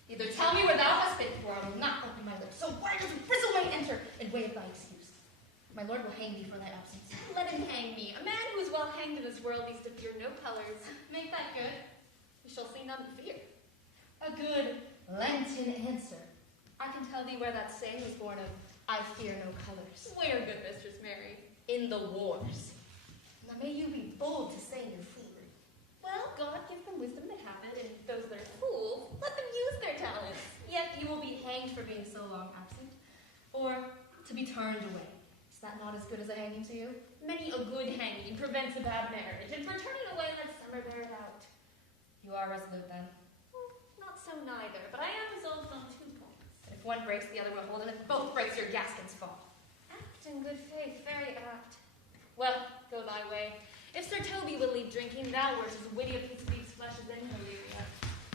Either tell me where thou hast been, for I will not open my lips. So why does Bristlemate enter and waive thy excuse? My lord will hang thee for thy absence. Let him hang me. A man who is well hanged in this world needs to fear no colors. Make that good. We shall see none to fear. A good Lenten answer. I can tell thee where that saying was born of, I fear no colors. Where, good Mistress Mary? In the wars. Now may you be bold to say your foolery. Well, God gives them wisdom to have it, and those that are fools, let them use their talents. Yet you will be hanged for being so long absent, or to be turned away. Is that not as good as a hanging to you? Many a good hanging prevents a bad marriage, and for turning away let summer bear it out. You are resolute then. Well, not so neither, but I am resolved on 2 points. If one breaks, the other will hold, and if both breaks, your gaskets fall. Act in good faith, very apt. Well, go thy way. If Sir Toby will leave drinking, thou wert as witty a piece of beef's flesh as any Lear.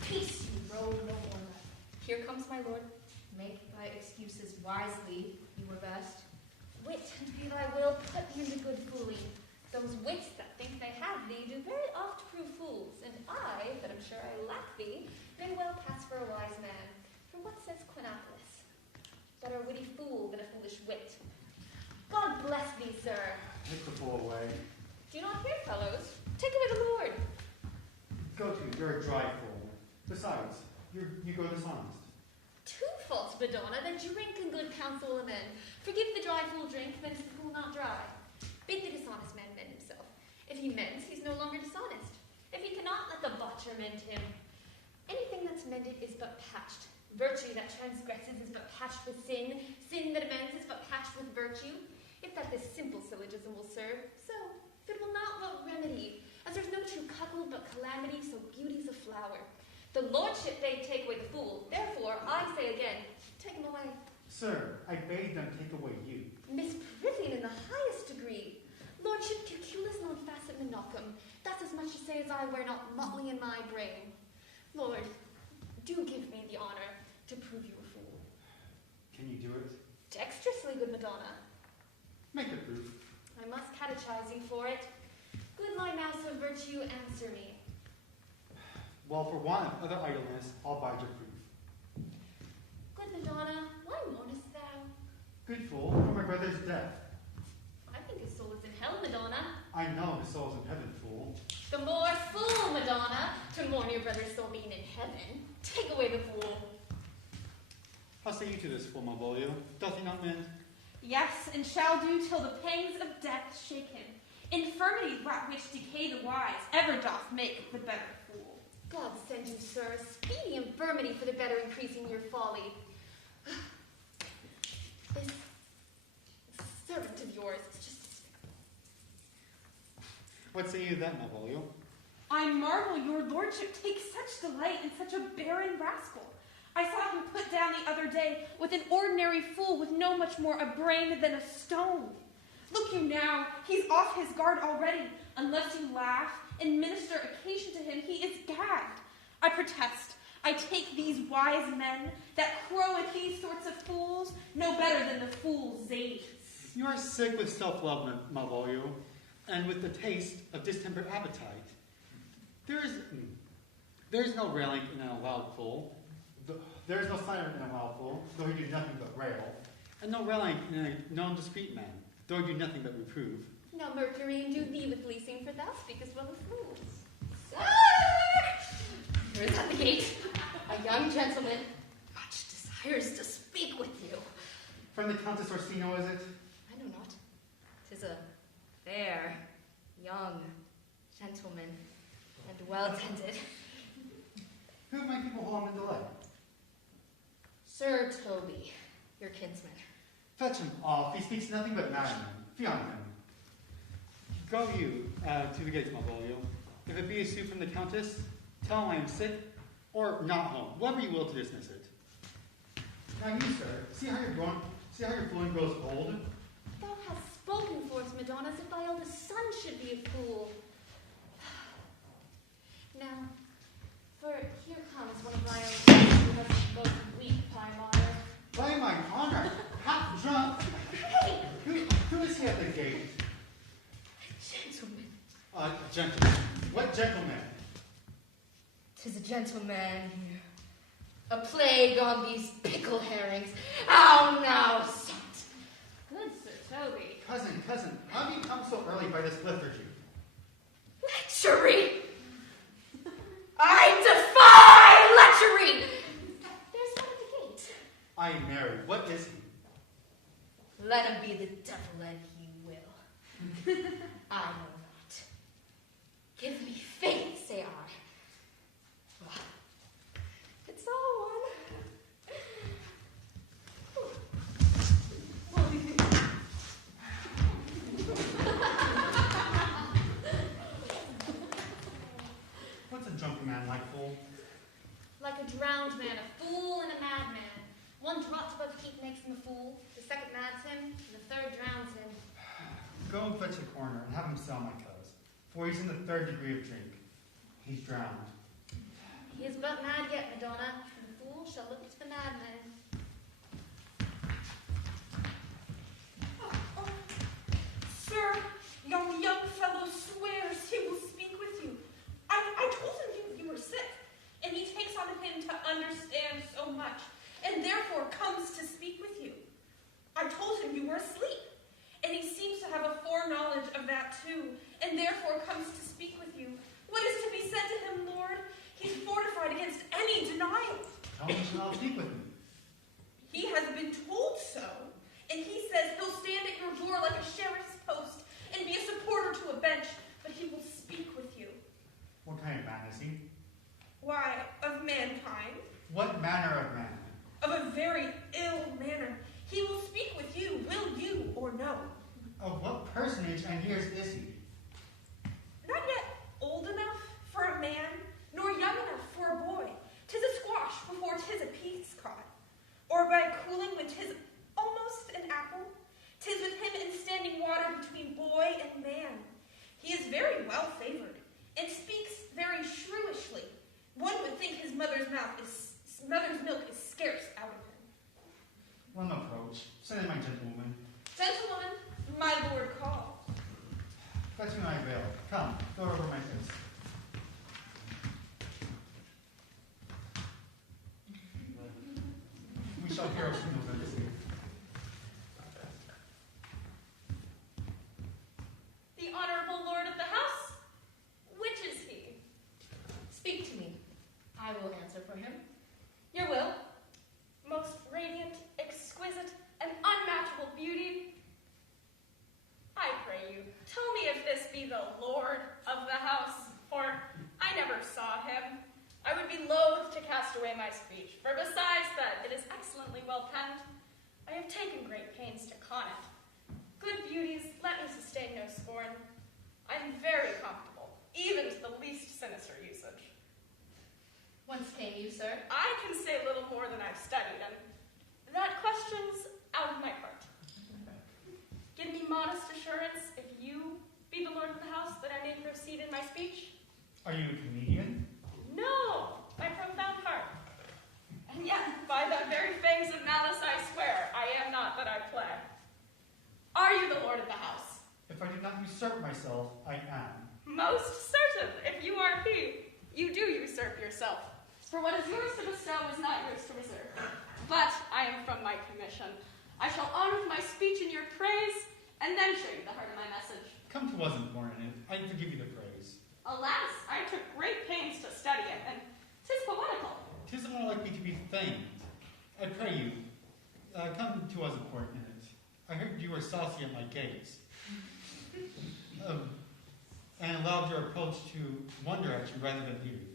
Peace, you rogue nobleman. Here comes my lord. Make thy excuses wisely, you were best. Wit, and be thy will, put me into good fooling. Those wits that think they have thee do very oft prove fools, and I, that am sure I lack thee, may well pass for a wise man. For what says Quinopolis? Better a witty fool than a foolish wit. God bless thee, sir. Take the fool away. Do not hear, fellows. Take away the Lord. Go to, you're a dry fool. Besides, you go dishonest. Too false, Madonna, then drink in good counsel amend. Forgive the dry fool drink, then is the fool not dry. Bid the dishonest man mend himself. If he mends, he's no longer dishonest. If he cannot, let the botcher mend him. Anything that's mended is but patched. Virtue that transgresses is but patched with sin. Sin that amends is but patched with virtue. If that this simple syllogism will serve, so. If it will not, what remedy? As there's no true cuckold but calamity, so beauty's a flower. The lordship they take away the fool. Therefore, I say again, take him away. Sir, I bade them take away you. Misprivileged in the highest degree. Lordship cuculus non facet monocum. That's as much to say as I wear not motley in my brain. Lord, do give me the honor to prove you a fool. Can you do it? Dexterously, good Madonna. Make a proof. I must catechize you for it. Good my mouse of virtue, answer me. Well, for want of other idleness, I'll bide your proof. Good Madonna, why moanest thou? Good fool, for my brother's death. I think his soul is in hell, Madonna. I know his soul's in heaven, fool. The more fool, Madonna, to mourn your brother's soul being in heaven. Take away the fool. How say you to this, fool Malvolio? Doth he not mend? Yes, and shall do till the pangs of death shake him. Infirmity, that which decay the wise, ever doth make the better fool. God send you, sir, speedy infirmity for the better increasing your folly. This servant of yours is just despicable. What say you to that, Malvolio? I marvel your lordship takes such delight in such a barren rascal. I saw him put down the other day with an ordinary fool with no much more a brain than a stone. Look you now, he's off his guard already. Unless you laugh and minister occasion to him, he is gagged. I protest, I take these wise men that crow at these sorts of fools no better than the fool Zades. You are sick with self-love, Malvolio, and with the taste of distempered appetite. There is no railing in a loud fool. There is no silence in a loud fool, though he do nothing but rail, and no railing in a non-discreet man, though he do nothing but reprove. Now, Mercury, and do thee with leasing, for thou speakest well of fools. Sir! Who is at the gate? A young gentleman. Much desires to speak with you. From the Countess Orsino, is it? I know not. 'Tis a fair, young gentleman, and well-tended. Who of my people hold him in delay? Sir Toby, your kinsman. Fetch him off. He speaks nothing but madmen. Fee on him. Go you to the gates, Malvolio. If it be a suit from the Countess, tell him I am sick, or not home. Whatever you will to dismiss it. Now you, sir, see how your fooling grows old? Thou hast spoken for us, Madonna, as if thy eldest son should be a fool. Now, for here comes one of thy own who does both weep by honor. By my honor, half drunk. Hey! Who is he at the gate? Gentleman. Gentleman. What gentleman? 'Tis a gentleman here. A plague on these pickle herrings. How now, son? Good Sir Toby. Cousin, how do you come so early by this lethargy? Lechery! I defy lechery! There's one at the gate. I am married. What is he? Let him be the devil and he will. I know not. Give me faith, say I. Well, it's all one. What's a drunken man like, fool? Like a drowned man, a fool and a madman. One draught above heat makes him a fool, the second mads him, and the third drowns Go and fetch a coroner and have him sit on my cuz, for he's in the 3rd degree of drink. He's drowned. He is but mad yet, Madonna, and the fool shall look to the madman. Sir, young fellow swears he will speak with you. I told him you were sick, and he takes on him to understand so much, and therefore comes to speak with you. I told him you were asleep, and he seems to have a foreknowledge of that too, and therefore comes to speak with you. What is to be said to him, Lord? He's fortified against any denial. Tell him to not speak with me. He has been told so, and he says he'll stand at your door like a sheriff's post and be a supporter to a bench, but he will speak with you. What kind of man is he? Why, of mankind. What manner of man? Of a very ill manner. He will speak with you, will you or no? Of what personage and years is he? Not yet old enough for a man, nor young enough for a boy. 'Tis a squash before 'tis a pea's cod, or by cooling when 'tis almost an apple. 'Tis with him in standing water between boy and man. He is very well favored, and speaks very shrewishly. One would think his mother's milk is scarce out of him. Let him approach. Send in my gentlewoman. Gentlewoman, my lord calls. Fetch me my veil. Come, go over my face. We shall hear our signals at this eve. The honorable lord of the house? Which is he? Speak to me. I will answer for him. Your will? Most radiant, exquisite, and unmatchable beauty. I pray you, tell me if this be the lord of the house, for I never saw him. I would be loath to cast away my speech, for besides that it is excellently well penned, I have taken great pains to con it. Good beauties, let me sustain no scorn. I am very comfortable, even to the least sinister usage. Whence came you, sir? I can say little more than I've studied, and that question's out of my part. Give me modest assurance, if you be the lord of the house, that I may proceed in my speech. Are you a comedian? No, my profound heart. And yet, by the very fangs of malice I swear, I am not that I play. Are you the lord of the house? If I do not usurp myself, I am. Most certain, if you are he, you do usurp yourself. For what is yours to bestow is not yours to reserve. But I am from my commission. I shall honor with my speech in your praise, and then show you the heart of my message. Come to wasn't born in it. I forgive you the praise. Alas, I took great pains to study it, and 'tis poetical. 'Tis more likely to be famed. I pray you, come to wasn't born in it. I heard you were saucy at my gates, and allowed your approach to wonder at you rather than beauty.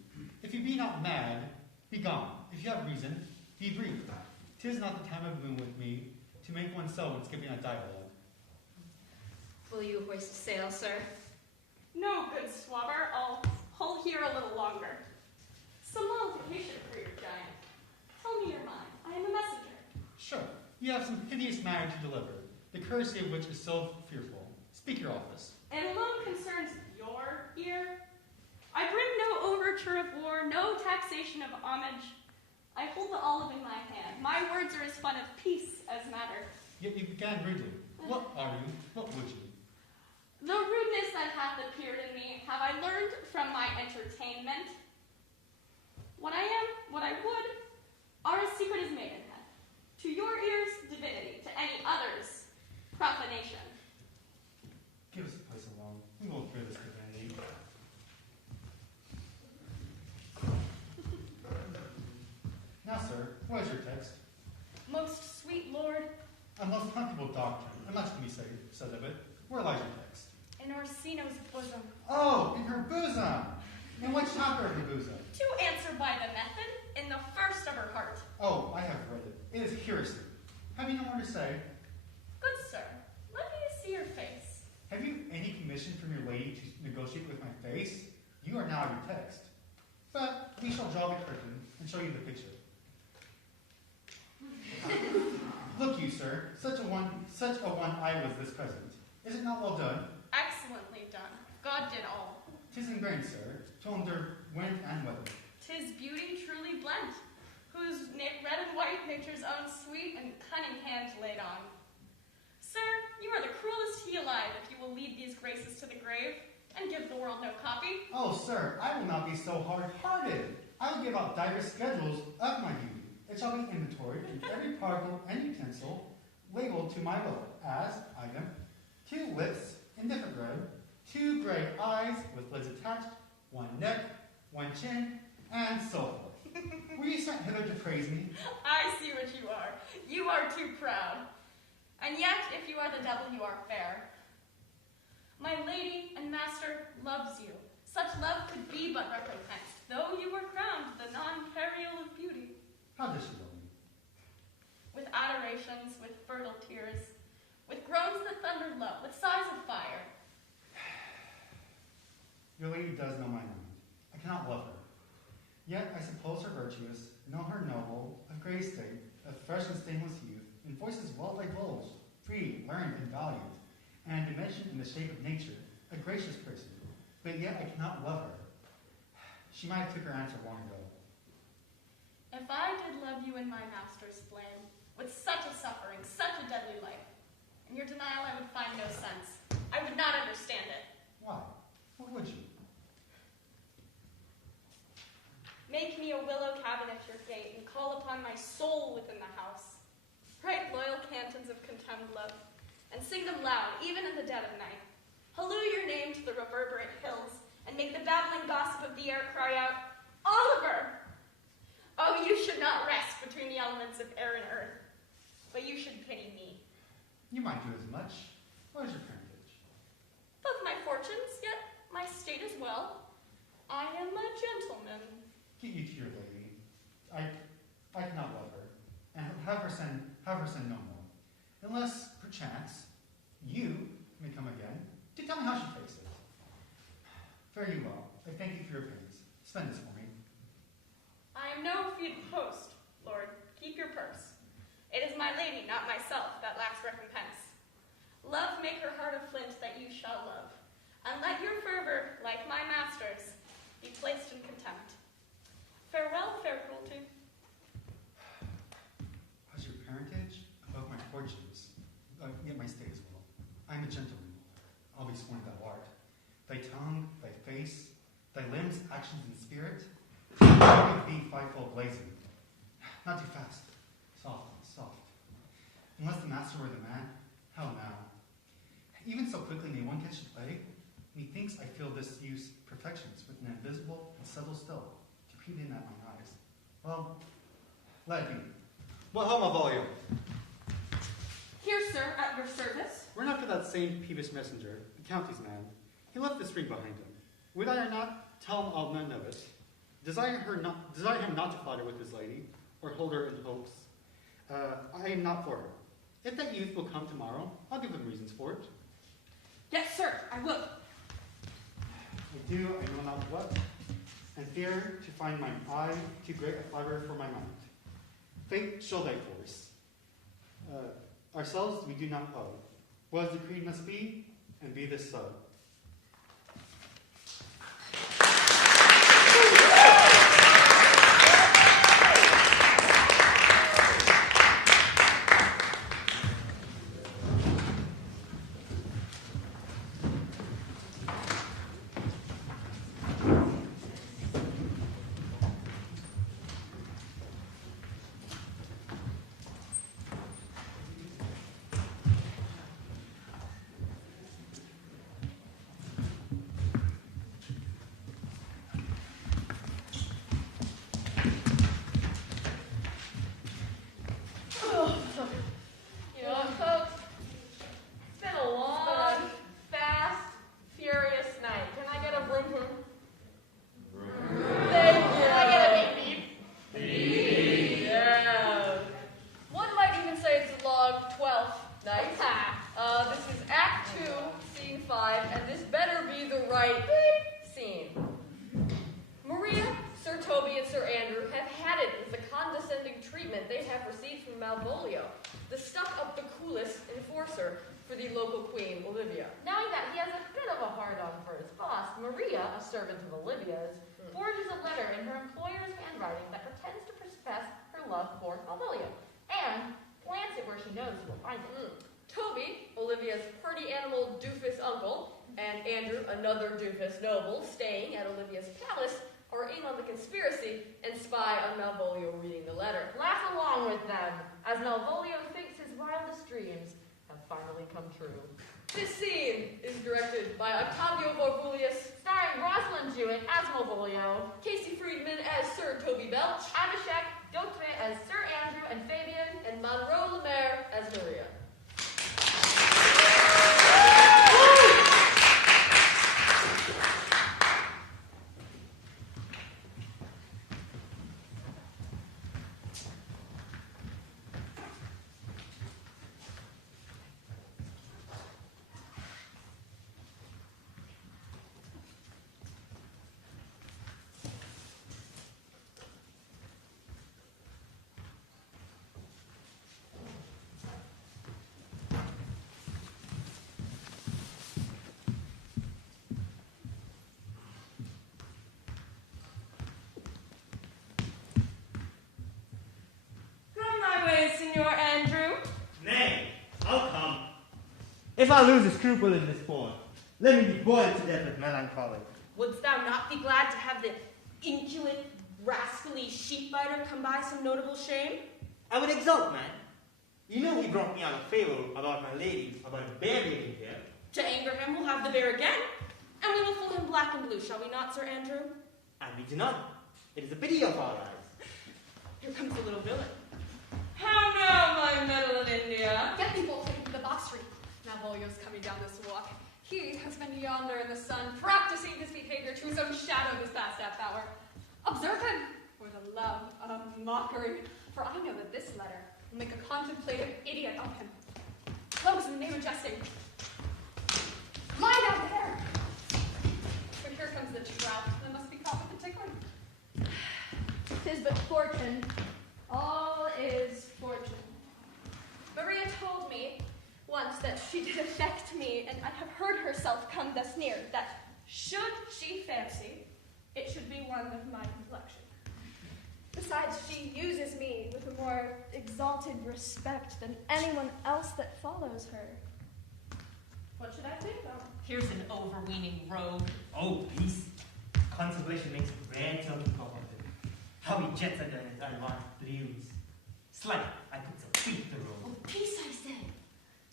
If you be not mad, be gone. If you have reason, be brief. 'Tis not the time of moon with me to make oneself when skipping a dialogue. Will you hoist sail, sir? No, good swabber, I'll hold here a little longer. Some mollification for your giant. Tell me your mind. I am a messenger. Sure, you have some hideous matter to deliver, the courtesy of which is so fearful. Speak your office. It alone concerns your ear. I bring no overture of war, no taxation of homage. I hold the olive in my hand. My words are as fond of peace as matter. Yet you began rudely. What are you? What would you? The rudeness that hath appeared in me have I learned from my entertainment. What I am, what I would, are as secret as maidenhead. To your ears, divinity. To any others, profanation. Give us a place alone. We will clear this divinity. Now, sir, what is your text? Most sweet Lord, A most comfortable doctrine, and much can be said of it. Where lies your text? in Orsino's bosom. Oh, in her bosom! In what chapter of her bosom? To answer by the method, in the first of her heart. Oh, I have read it. It is heresy. Have you no more to say? Good sir, let me see your face. Have you any commission from your lady to negotiate with my face? You are now your text. But we shall draw the curtain and show you the picture. Look you, sir, such a one I was this present. Is it not well done? Excellently done. God did all. 'Tis in grain, sir, to endure wind and weather. 'Tis beauty truly blent, whose red and white nature's own sweet and cunning hand laid on. Sir, you are the cruelest he alive if you will lead these graces to the grave and give the world no copy. Oh, sir, I will not be so hard-hearted. I will give out diverse schedules of my beauty. It shall be inventoried in every particle and utensil, labeled to my will, as item, 2 lips, indifferent red, 2 gray eyes with lids attached, 1 neck, 1 chin, and so forth. Were you sent hither to praise me? I see what you are. You are too proud. And yet, if you are the devil, you are fair. My lady and master loves you. Such love could be but recompensed, though you were crowned the non-peril of beauty. How does she love me? With adorations, with fertile tears, with groans that thunder love, with sighs of fire. Your lady does know my mind. I cannot love her. Yet I suppose her virtuous, know her noble, of grey state, of fresh and stainless youth, in voices well divulged, free, learned, and valiant, and dimension in the shape of nature, a gracious person. But yet I cannot love her. She might have took her answer long ago. If I did love you in my master's flame, with such a suffering, such a deadly life, in your denial I would find no sense. I would not understand it. Why? What would you? Make me a willow cabin at your gate, and call upon my soul within the house. Write loyal cantons of contemned love, and sing them loud, even in the dead of night. Halloo your name to the reverberant hills, and make the babbling gossip of the air cry out, Oliver! Oh, you should not rest between the elements of air and earth, but you should pity me. You might do as much. What is your parentage? Both my fortunes, yet my state as well. I am a gentleman. Get you to your lady. I cannot love her, and have her send no more, unless perchance you may come again to tell me how she takes it. Fare you well. I thank you for your pains. Spend this for me. I am no feeble host, Lord. Keep your purse. It is my lady, not myself, that lacks recompense. Love make her heart of flint that you shall love, and let your fervor, like my master's, be placed in contempt. Farewell, fair cruelty. How's your parentage? Above my fortunes, yet my state as well. I am a gentleman. I'll be sworn thou art. Thy tongue, thy face, thy limbs, actions, and spirit, make thee fivefold blazing. Not too fast. Soft, soft. Unless the master were the man, how now? Even so quickly may one catch the plague. Methinks I feel this use perfections with an invisible and subtle still, to creep in at my eyes. Well, let it be. Well, how my volume? Here, sir, at your service. Run after that same peevish messenger, the county's man. He left this ring behind him. Would I or not, tell him I'll none of it. Desire him not to flatter with his lady, or hold her in hopes. I am not for her. If that youth will come tomorrow, I'll give him reasons for it. Yes, sir, I will. I do, I know not what, and fear to find mine eye too great a fiber for my mind. Fate shall thy force. Ourselves we do not owe. What is decreed must be, and be this so. You know what, folks? It's been a long, fast, furious night. Can I get a vroom vroom? Thank you. Can I get a beep beep? Beep. Yeah. One might even say it's a long 12th night. This is Act 2, Scene 5, and this better be the right beep scene. Maria, Sir Toby, and Sir Andrew have had it with the condescending treatment they have received from Malvolio, the stuck-up the coolest enforcer for the the local queen, Olivia. Knowing that he has a bit of a hard-on for his boss, Maria, a servant of Olivia's, forges a letter in her employer's handwriting that pretends to profess her love for Malvolio, and plants it where she knows he will find it. Toby, Olivia's pretty animal doofus uncle, and Andrew, another doofus noble, staying at Olivia's palace, are in on the conspiracy and spy on Malvolio reading the letter. Laugh along with them, as Malvolio thinks his wildest dreams have finally come true. This scene is directed by Octavio Borbulius, starring Rosalind Jewett as Malvolio, Casey Friedman as Sir Toby Belch, Abhishek Dotwe as Sir Andrew and Fabian, and Monroe Lemaire as Maria. Signor Andrew? Nay, I'll come. If I lose a scruple in this sport, let me be boiled to death with melancholy. Wouldst thou not be glad to have the inculent, rascally sheep-biter come by some notable shame? I would exult, man. You know he brought me out a fable about my lady, about a bear living here. To anger him, we'll have the bear again, and we will fool him black and blue, shall we not, Sir Andrew? And we do not. It is a pity of our lives. Here comes the little villain. How now, my medal in India? Get me both into the box street. Malvolio's coming down this walk. He has been yonder in the sun, practicing his behavior to his own shadow this past half hour. Observe him, for the love of mockery, for I know that this letter will make a contemplative idiot of him. Close in the name of jesting. Lie down there! But here comes the trout that must be caught with the tickling. 'Tis but fortune. All is fortune. Maria told me once that she did affect me, and I have heard herself come thus near, that should she fancy, it should be one of my complexion. Besides, she uses me with a more exalted respect than anyone else that follows her. What should I think, though? Here's an overweening rogue. Oh, peace. Contemplation makes grand talking of it. How he jets under his unmarked blues. Slight, I put some feet the road. Oh, peace, I say.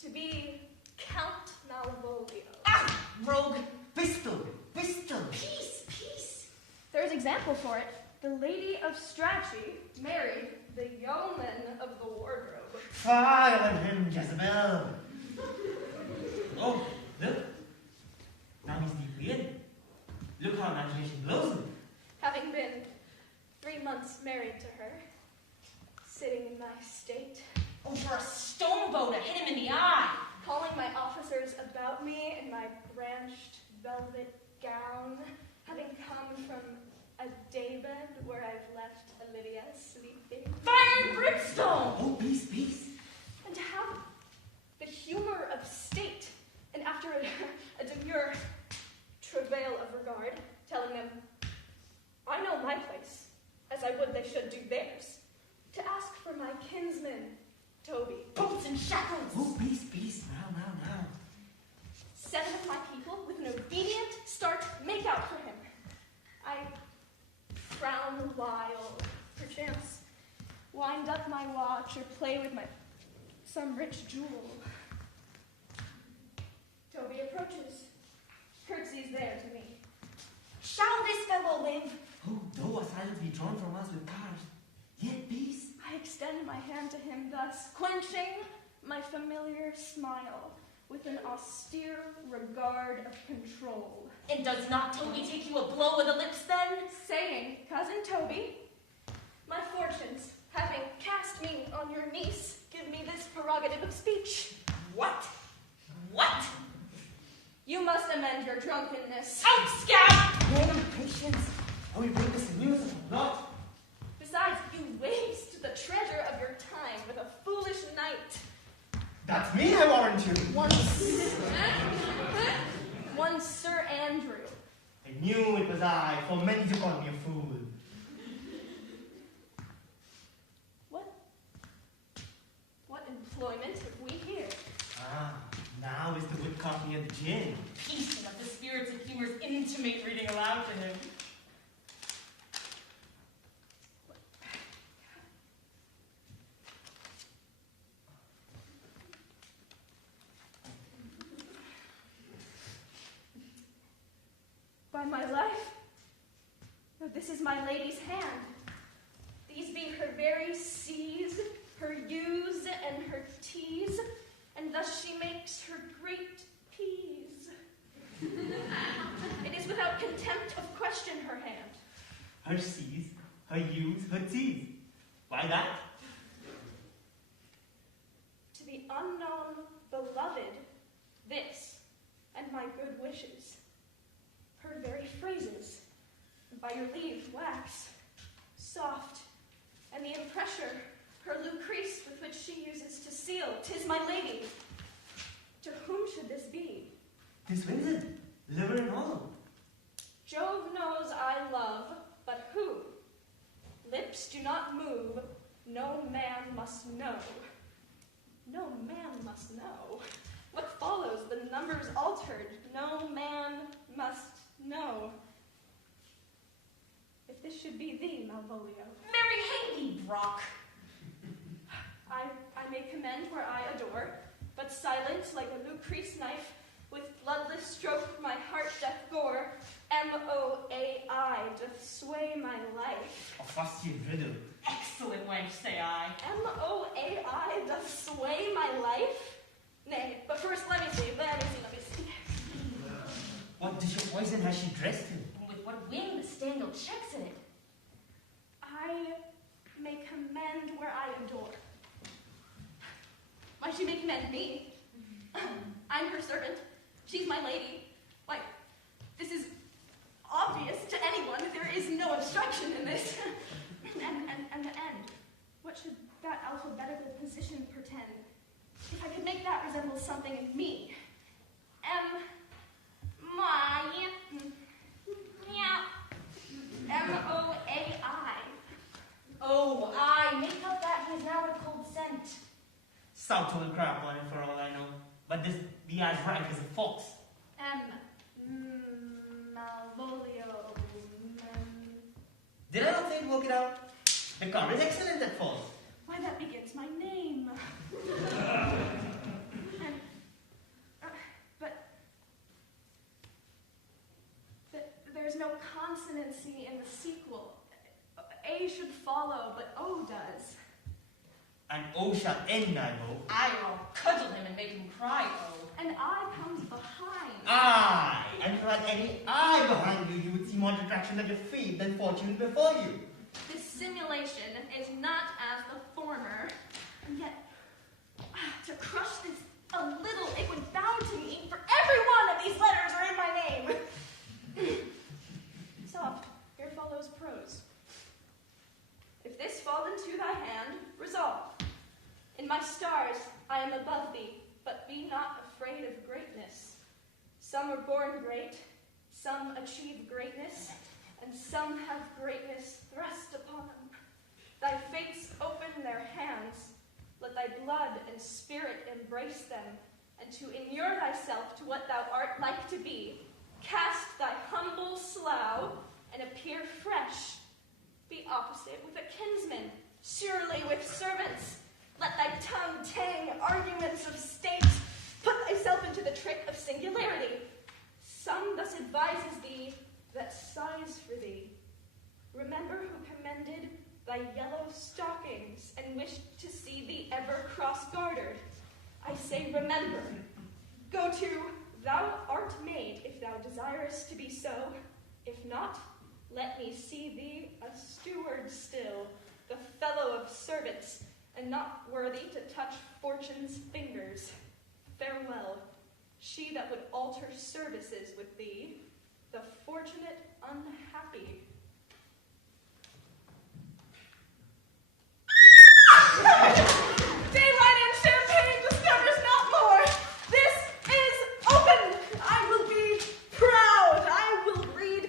To be Count Malvolio. Ah, rogue. Pistol! Pistol! Peace, peace. There's example for it. The Lady of Strachey married the yeoman of the wardrobe. Fire on him, Jezebel! Oh, look. Now he's deeply in. Look how imagination blows him. Having been 3 months married to her, sitting in my state, Oh, for a stone bow to hit him in the eye. calling my officers about me in my branched velvet gown, having come from a daybed where I've left Olivia sleeping. Fire and brimstone. Oh, peace, peace. And to have the humor of state, and after a demure travail of regard, telling them, I know my place, as I would they should do theirs, to ask for my kinsman, Toby. Bolts and shackles. Oh, peace, peace. Now. 7 of my people, with an obedient start, make out for him. I frown a while, perchance, wind up my watch or play with some rich jewel. Toby approaches, curtsies there to me. Shall this fellow live? Oh, though a silence be drawn from us with cars, yet peace. I extend my hand to him thus, quenching my familiar smile with an austere regard of control. And does not Toby take you a blow with the lips then? Saying, Cousin Toby, my fortunes, having cast me on your niece, give me this prerogative of speech. What? What? You must amend your drunkenness. Out, scout! No patience. How we bring this news of not. Besides, you waste the treasure of your time with a foolish knight. That's me, I warrant you. One I knew it was I, for many to call me a fool. What employment have we here? Ah, now is the good company of the gin. Peace and let the spirits of humor's intimate reading aloud to him. By my life, no, this is my lady's hand. These be her very C's, her U's, and her T's, and thus she makes her great P's. It is without contempt of question her hand. Her C's, her U's, her T's. Why that? To the unknown beloved, this, and my good wishes. Her very phrases, by your leave, wax, soft, and the impressure, her lucrece with which she uses to seal, 'tis my lady. To whom should this be? This Windsor, liver and all. Jove knows I love, but who? Lips do not move, no man must know. No man must know. What follows? The numbers altered. No man must know. If this should be thee, Malvolio, Mary Hayley, Brock. I may commend where I adore, but silent like a lucrece knife, with bloodless stroke my heart doth gore. M-O-A-I doth sway my life. A fussy riddle. Excellent wife, say I. M-O-A-I doth sway my life? Nay, but first let me see. What dish of poison has she dressed in? And with what wing the Staniel checks in it? I may commend where I adore. Why, she may commend me. I'm her servant. She's my lady. Why, this is obvious to anyone that there is no obstruction in this. and the end. What should that alphabetical position portend? If I could make that resemble something in me. M-O-A-I. Oh, I make up that he is now at a cold scent. South to the crab line for all I know. But this be as rank as a fox. Malvolio. Did I not say to work it out? The car is excellent at false. Why, that begins my name. But there's no consonancy in the sequel. A should follow, but O does. And O shall end, I know. I'll cudgel him and make him cry, oh. And I comes behind. Aye, and if you had any eye behind you, you would see more detraction of your feet than fortune before you. This simulation is not as the former, and yet to crush this a little, it would bow to me, for every one of these letters are in my name. Soft, here follows prose. If this fall into thy hand, resolve. In my stars I am above thee, but be not afraid of greatness. Some are born great, some achieve greatness, and some have greatness thrust upon them. Thy fates open their hands, let thy blood and spirit embrace them, and to inure thyself to what thou art like to be, cast thy humble slough, and appear fresh. Be opposite with a kinsman, surely with servants. Let thy tongue tang arguments of state. Put thyself into the trick of singularity. Some thus advises thee that sighs for thee. Remember who commended thy yellow stockings and wished to see thee ever cross-gartered. I say remember. Go to, thou art made if thou desirest to be so. If not, let me see thee a steward still, the fellow of servants, and not worthy to touch fortune's fingers. Farewell, she that would alter services with thee, the fortunate unhappy. Daylight and champagne discovers not more. This is open. I will be proud. I will read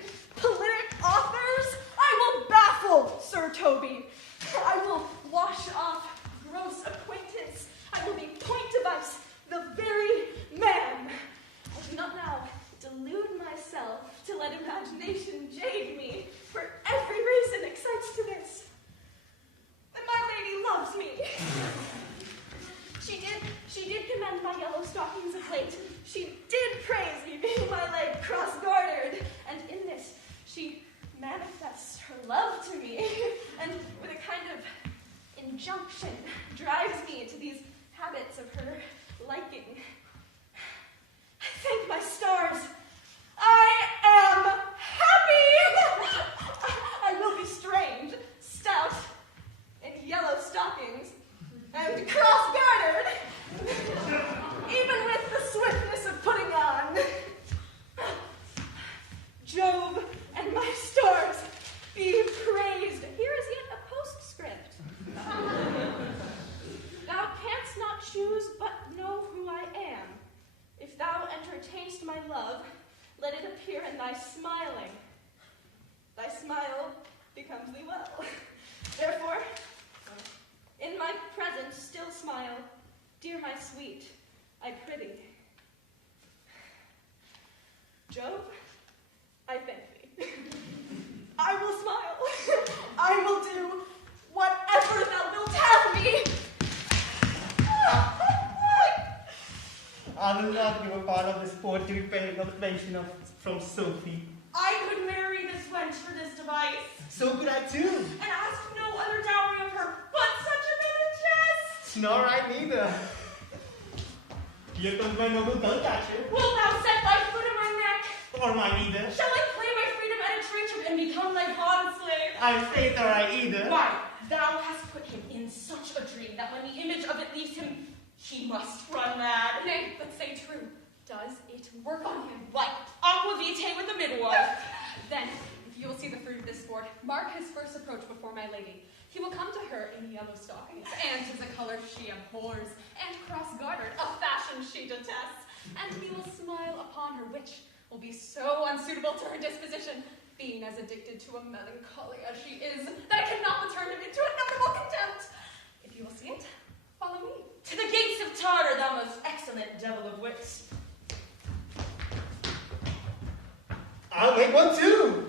taste my love, let it appear in thy smiling. Thy smile becomes thee well. Therefore, in my presence still smile, dear my sweet, I prithee. Jove, I thank thee. I will smile. I will do whatever thou wilt have me. I will not give a part of this poetry pension from Sophie. I could marry this wench for this device, So could I too. and ask no other dowry of her but such a bit of jest. Nor I neither. Here comes my noble gun-catcher. Wilt thou set thy foot in my neck? Or my neither. Shall I claim my freedom and entreat him and become thy bond slave? I faith or I either. Why, thou hast put him in such a dream that when the image of it leaves him, he must run mad. Nay, but say true. Does it work on him? Like aqua vitae with a midwife. Then, if you will see the fruit of this sport, mark his first approach before my lady. He will come to her in yellow stockings, and is a color she abhors, and cross-gartered, a fashion she detests, and he will smile upon her, which will be so unsuitable to her disposition, being as addicted to a melancholy as she is, that it cannot but turn him into a notable contempt. If you will see it, follow me. To the gates of Tartar, thou most excellent devil of wits. I'll make one too.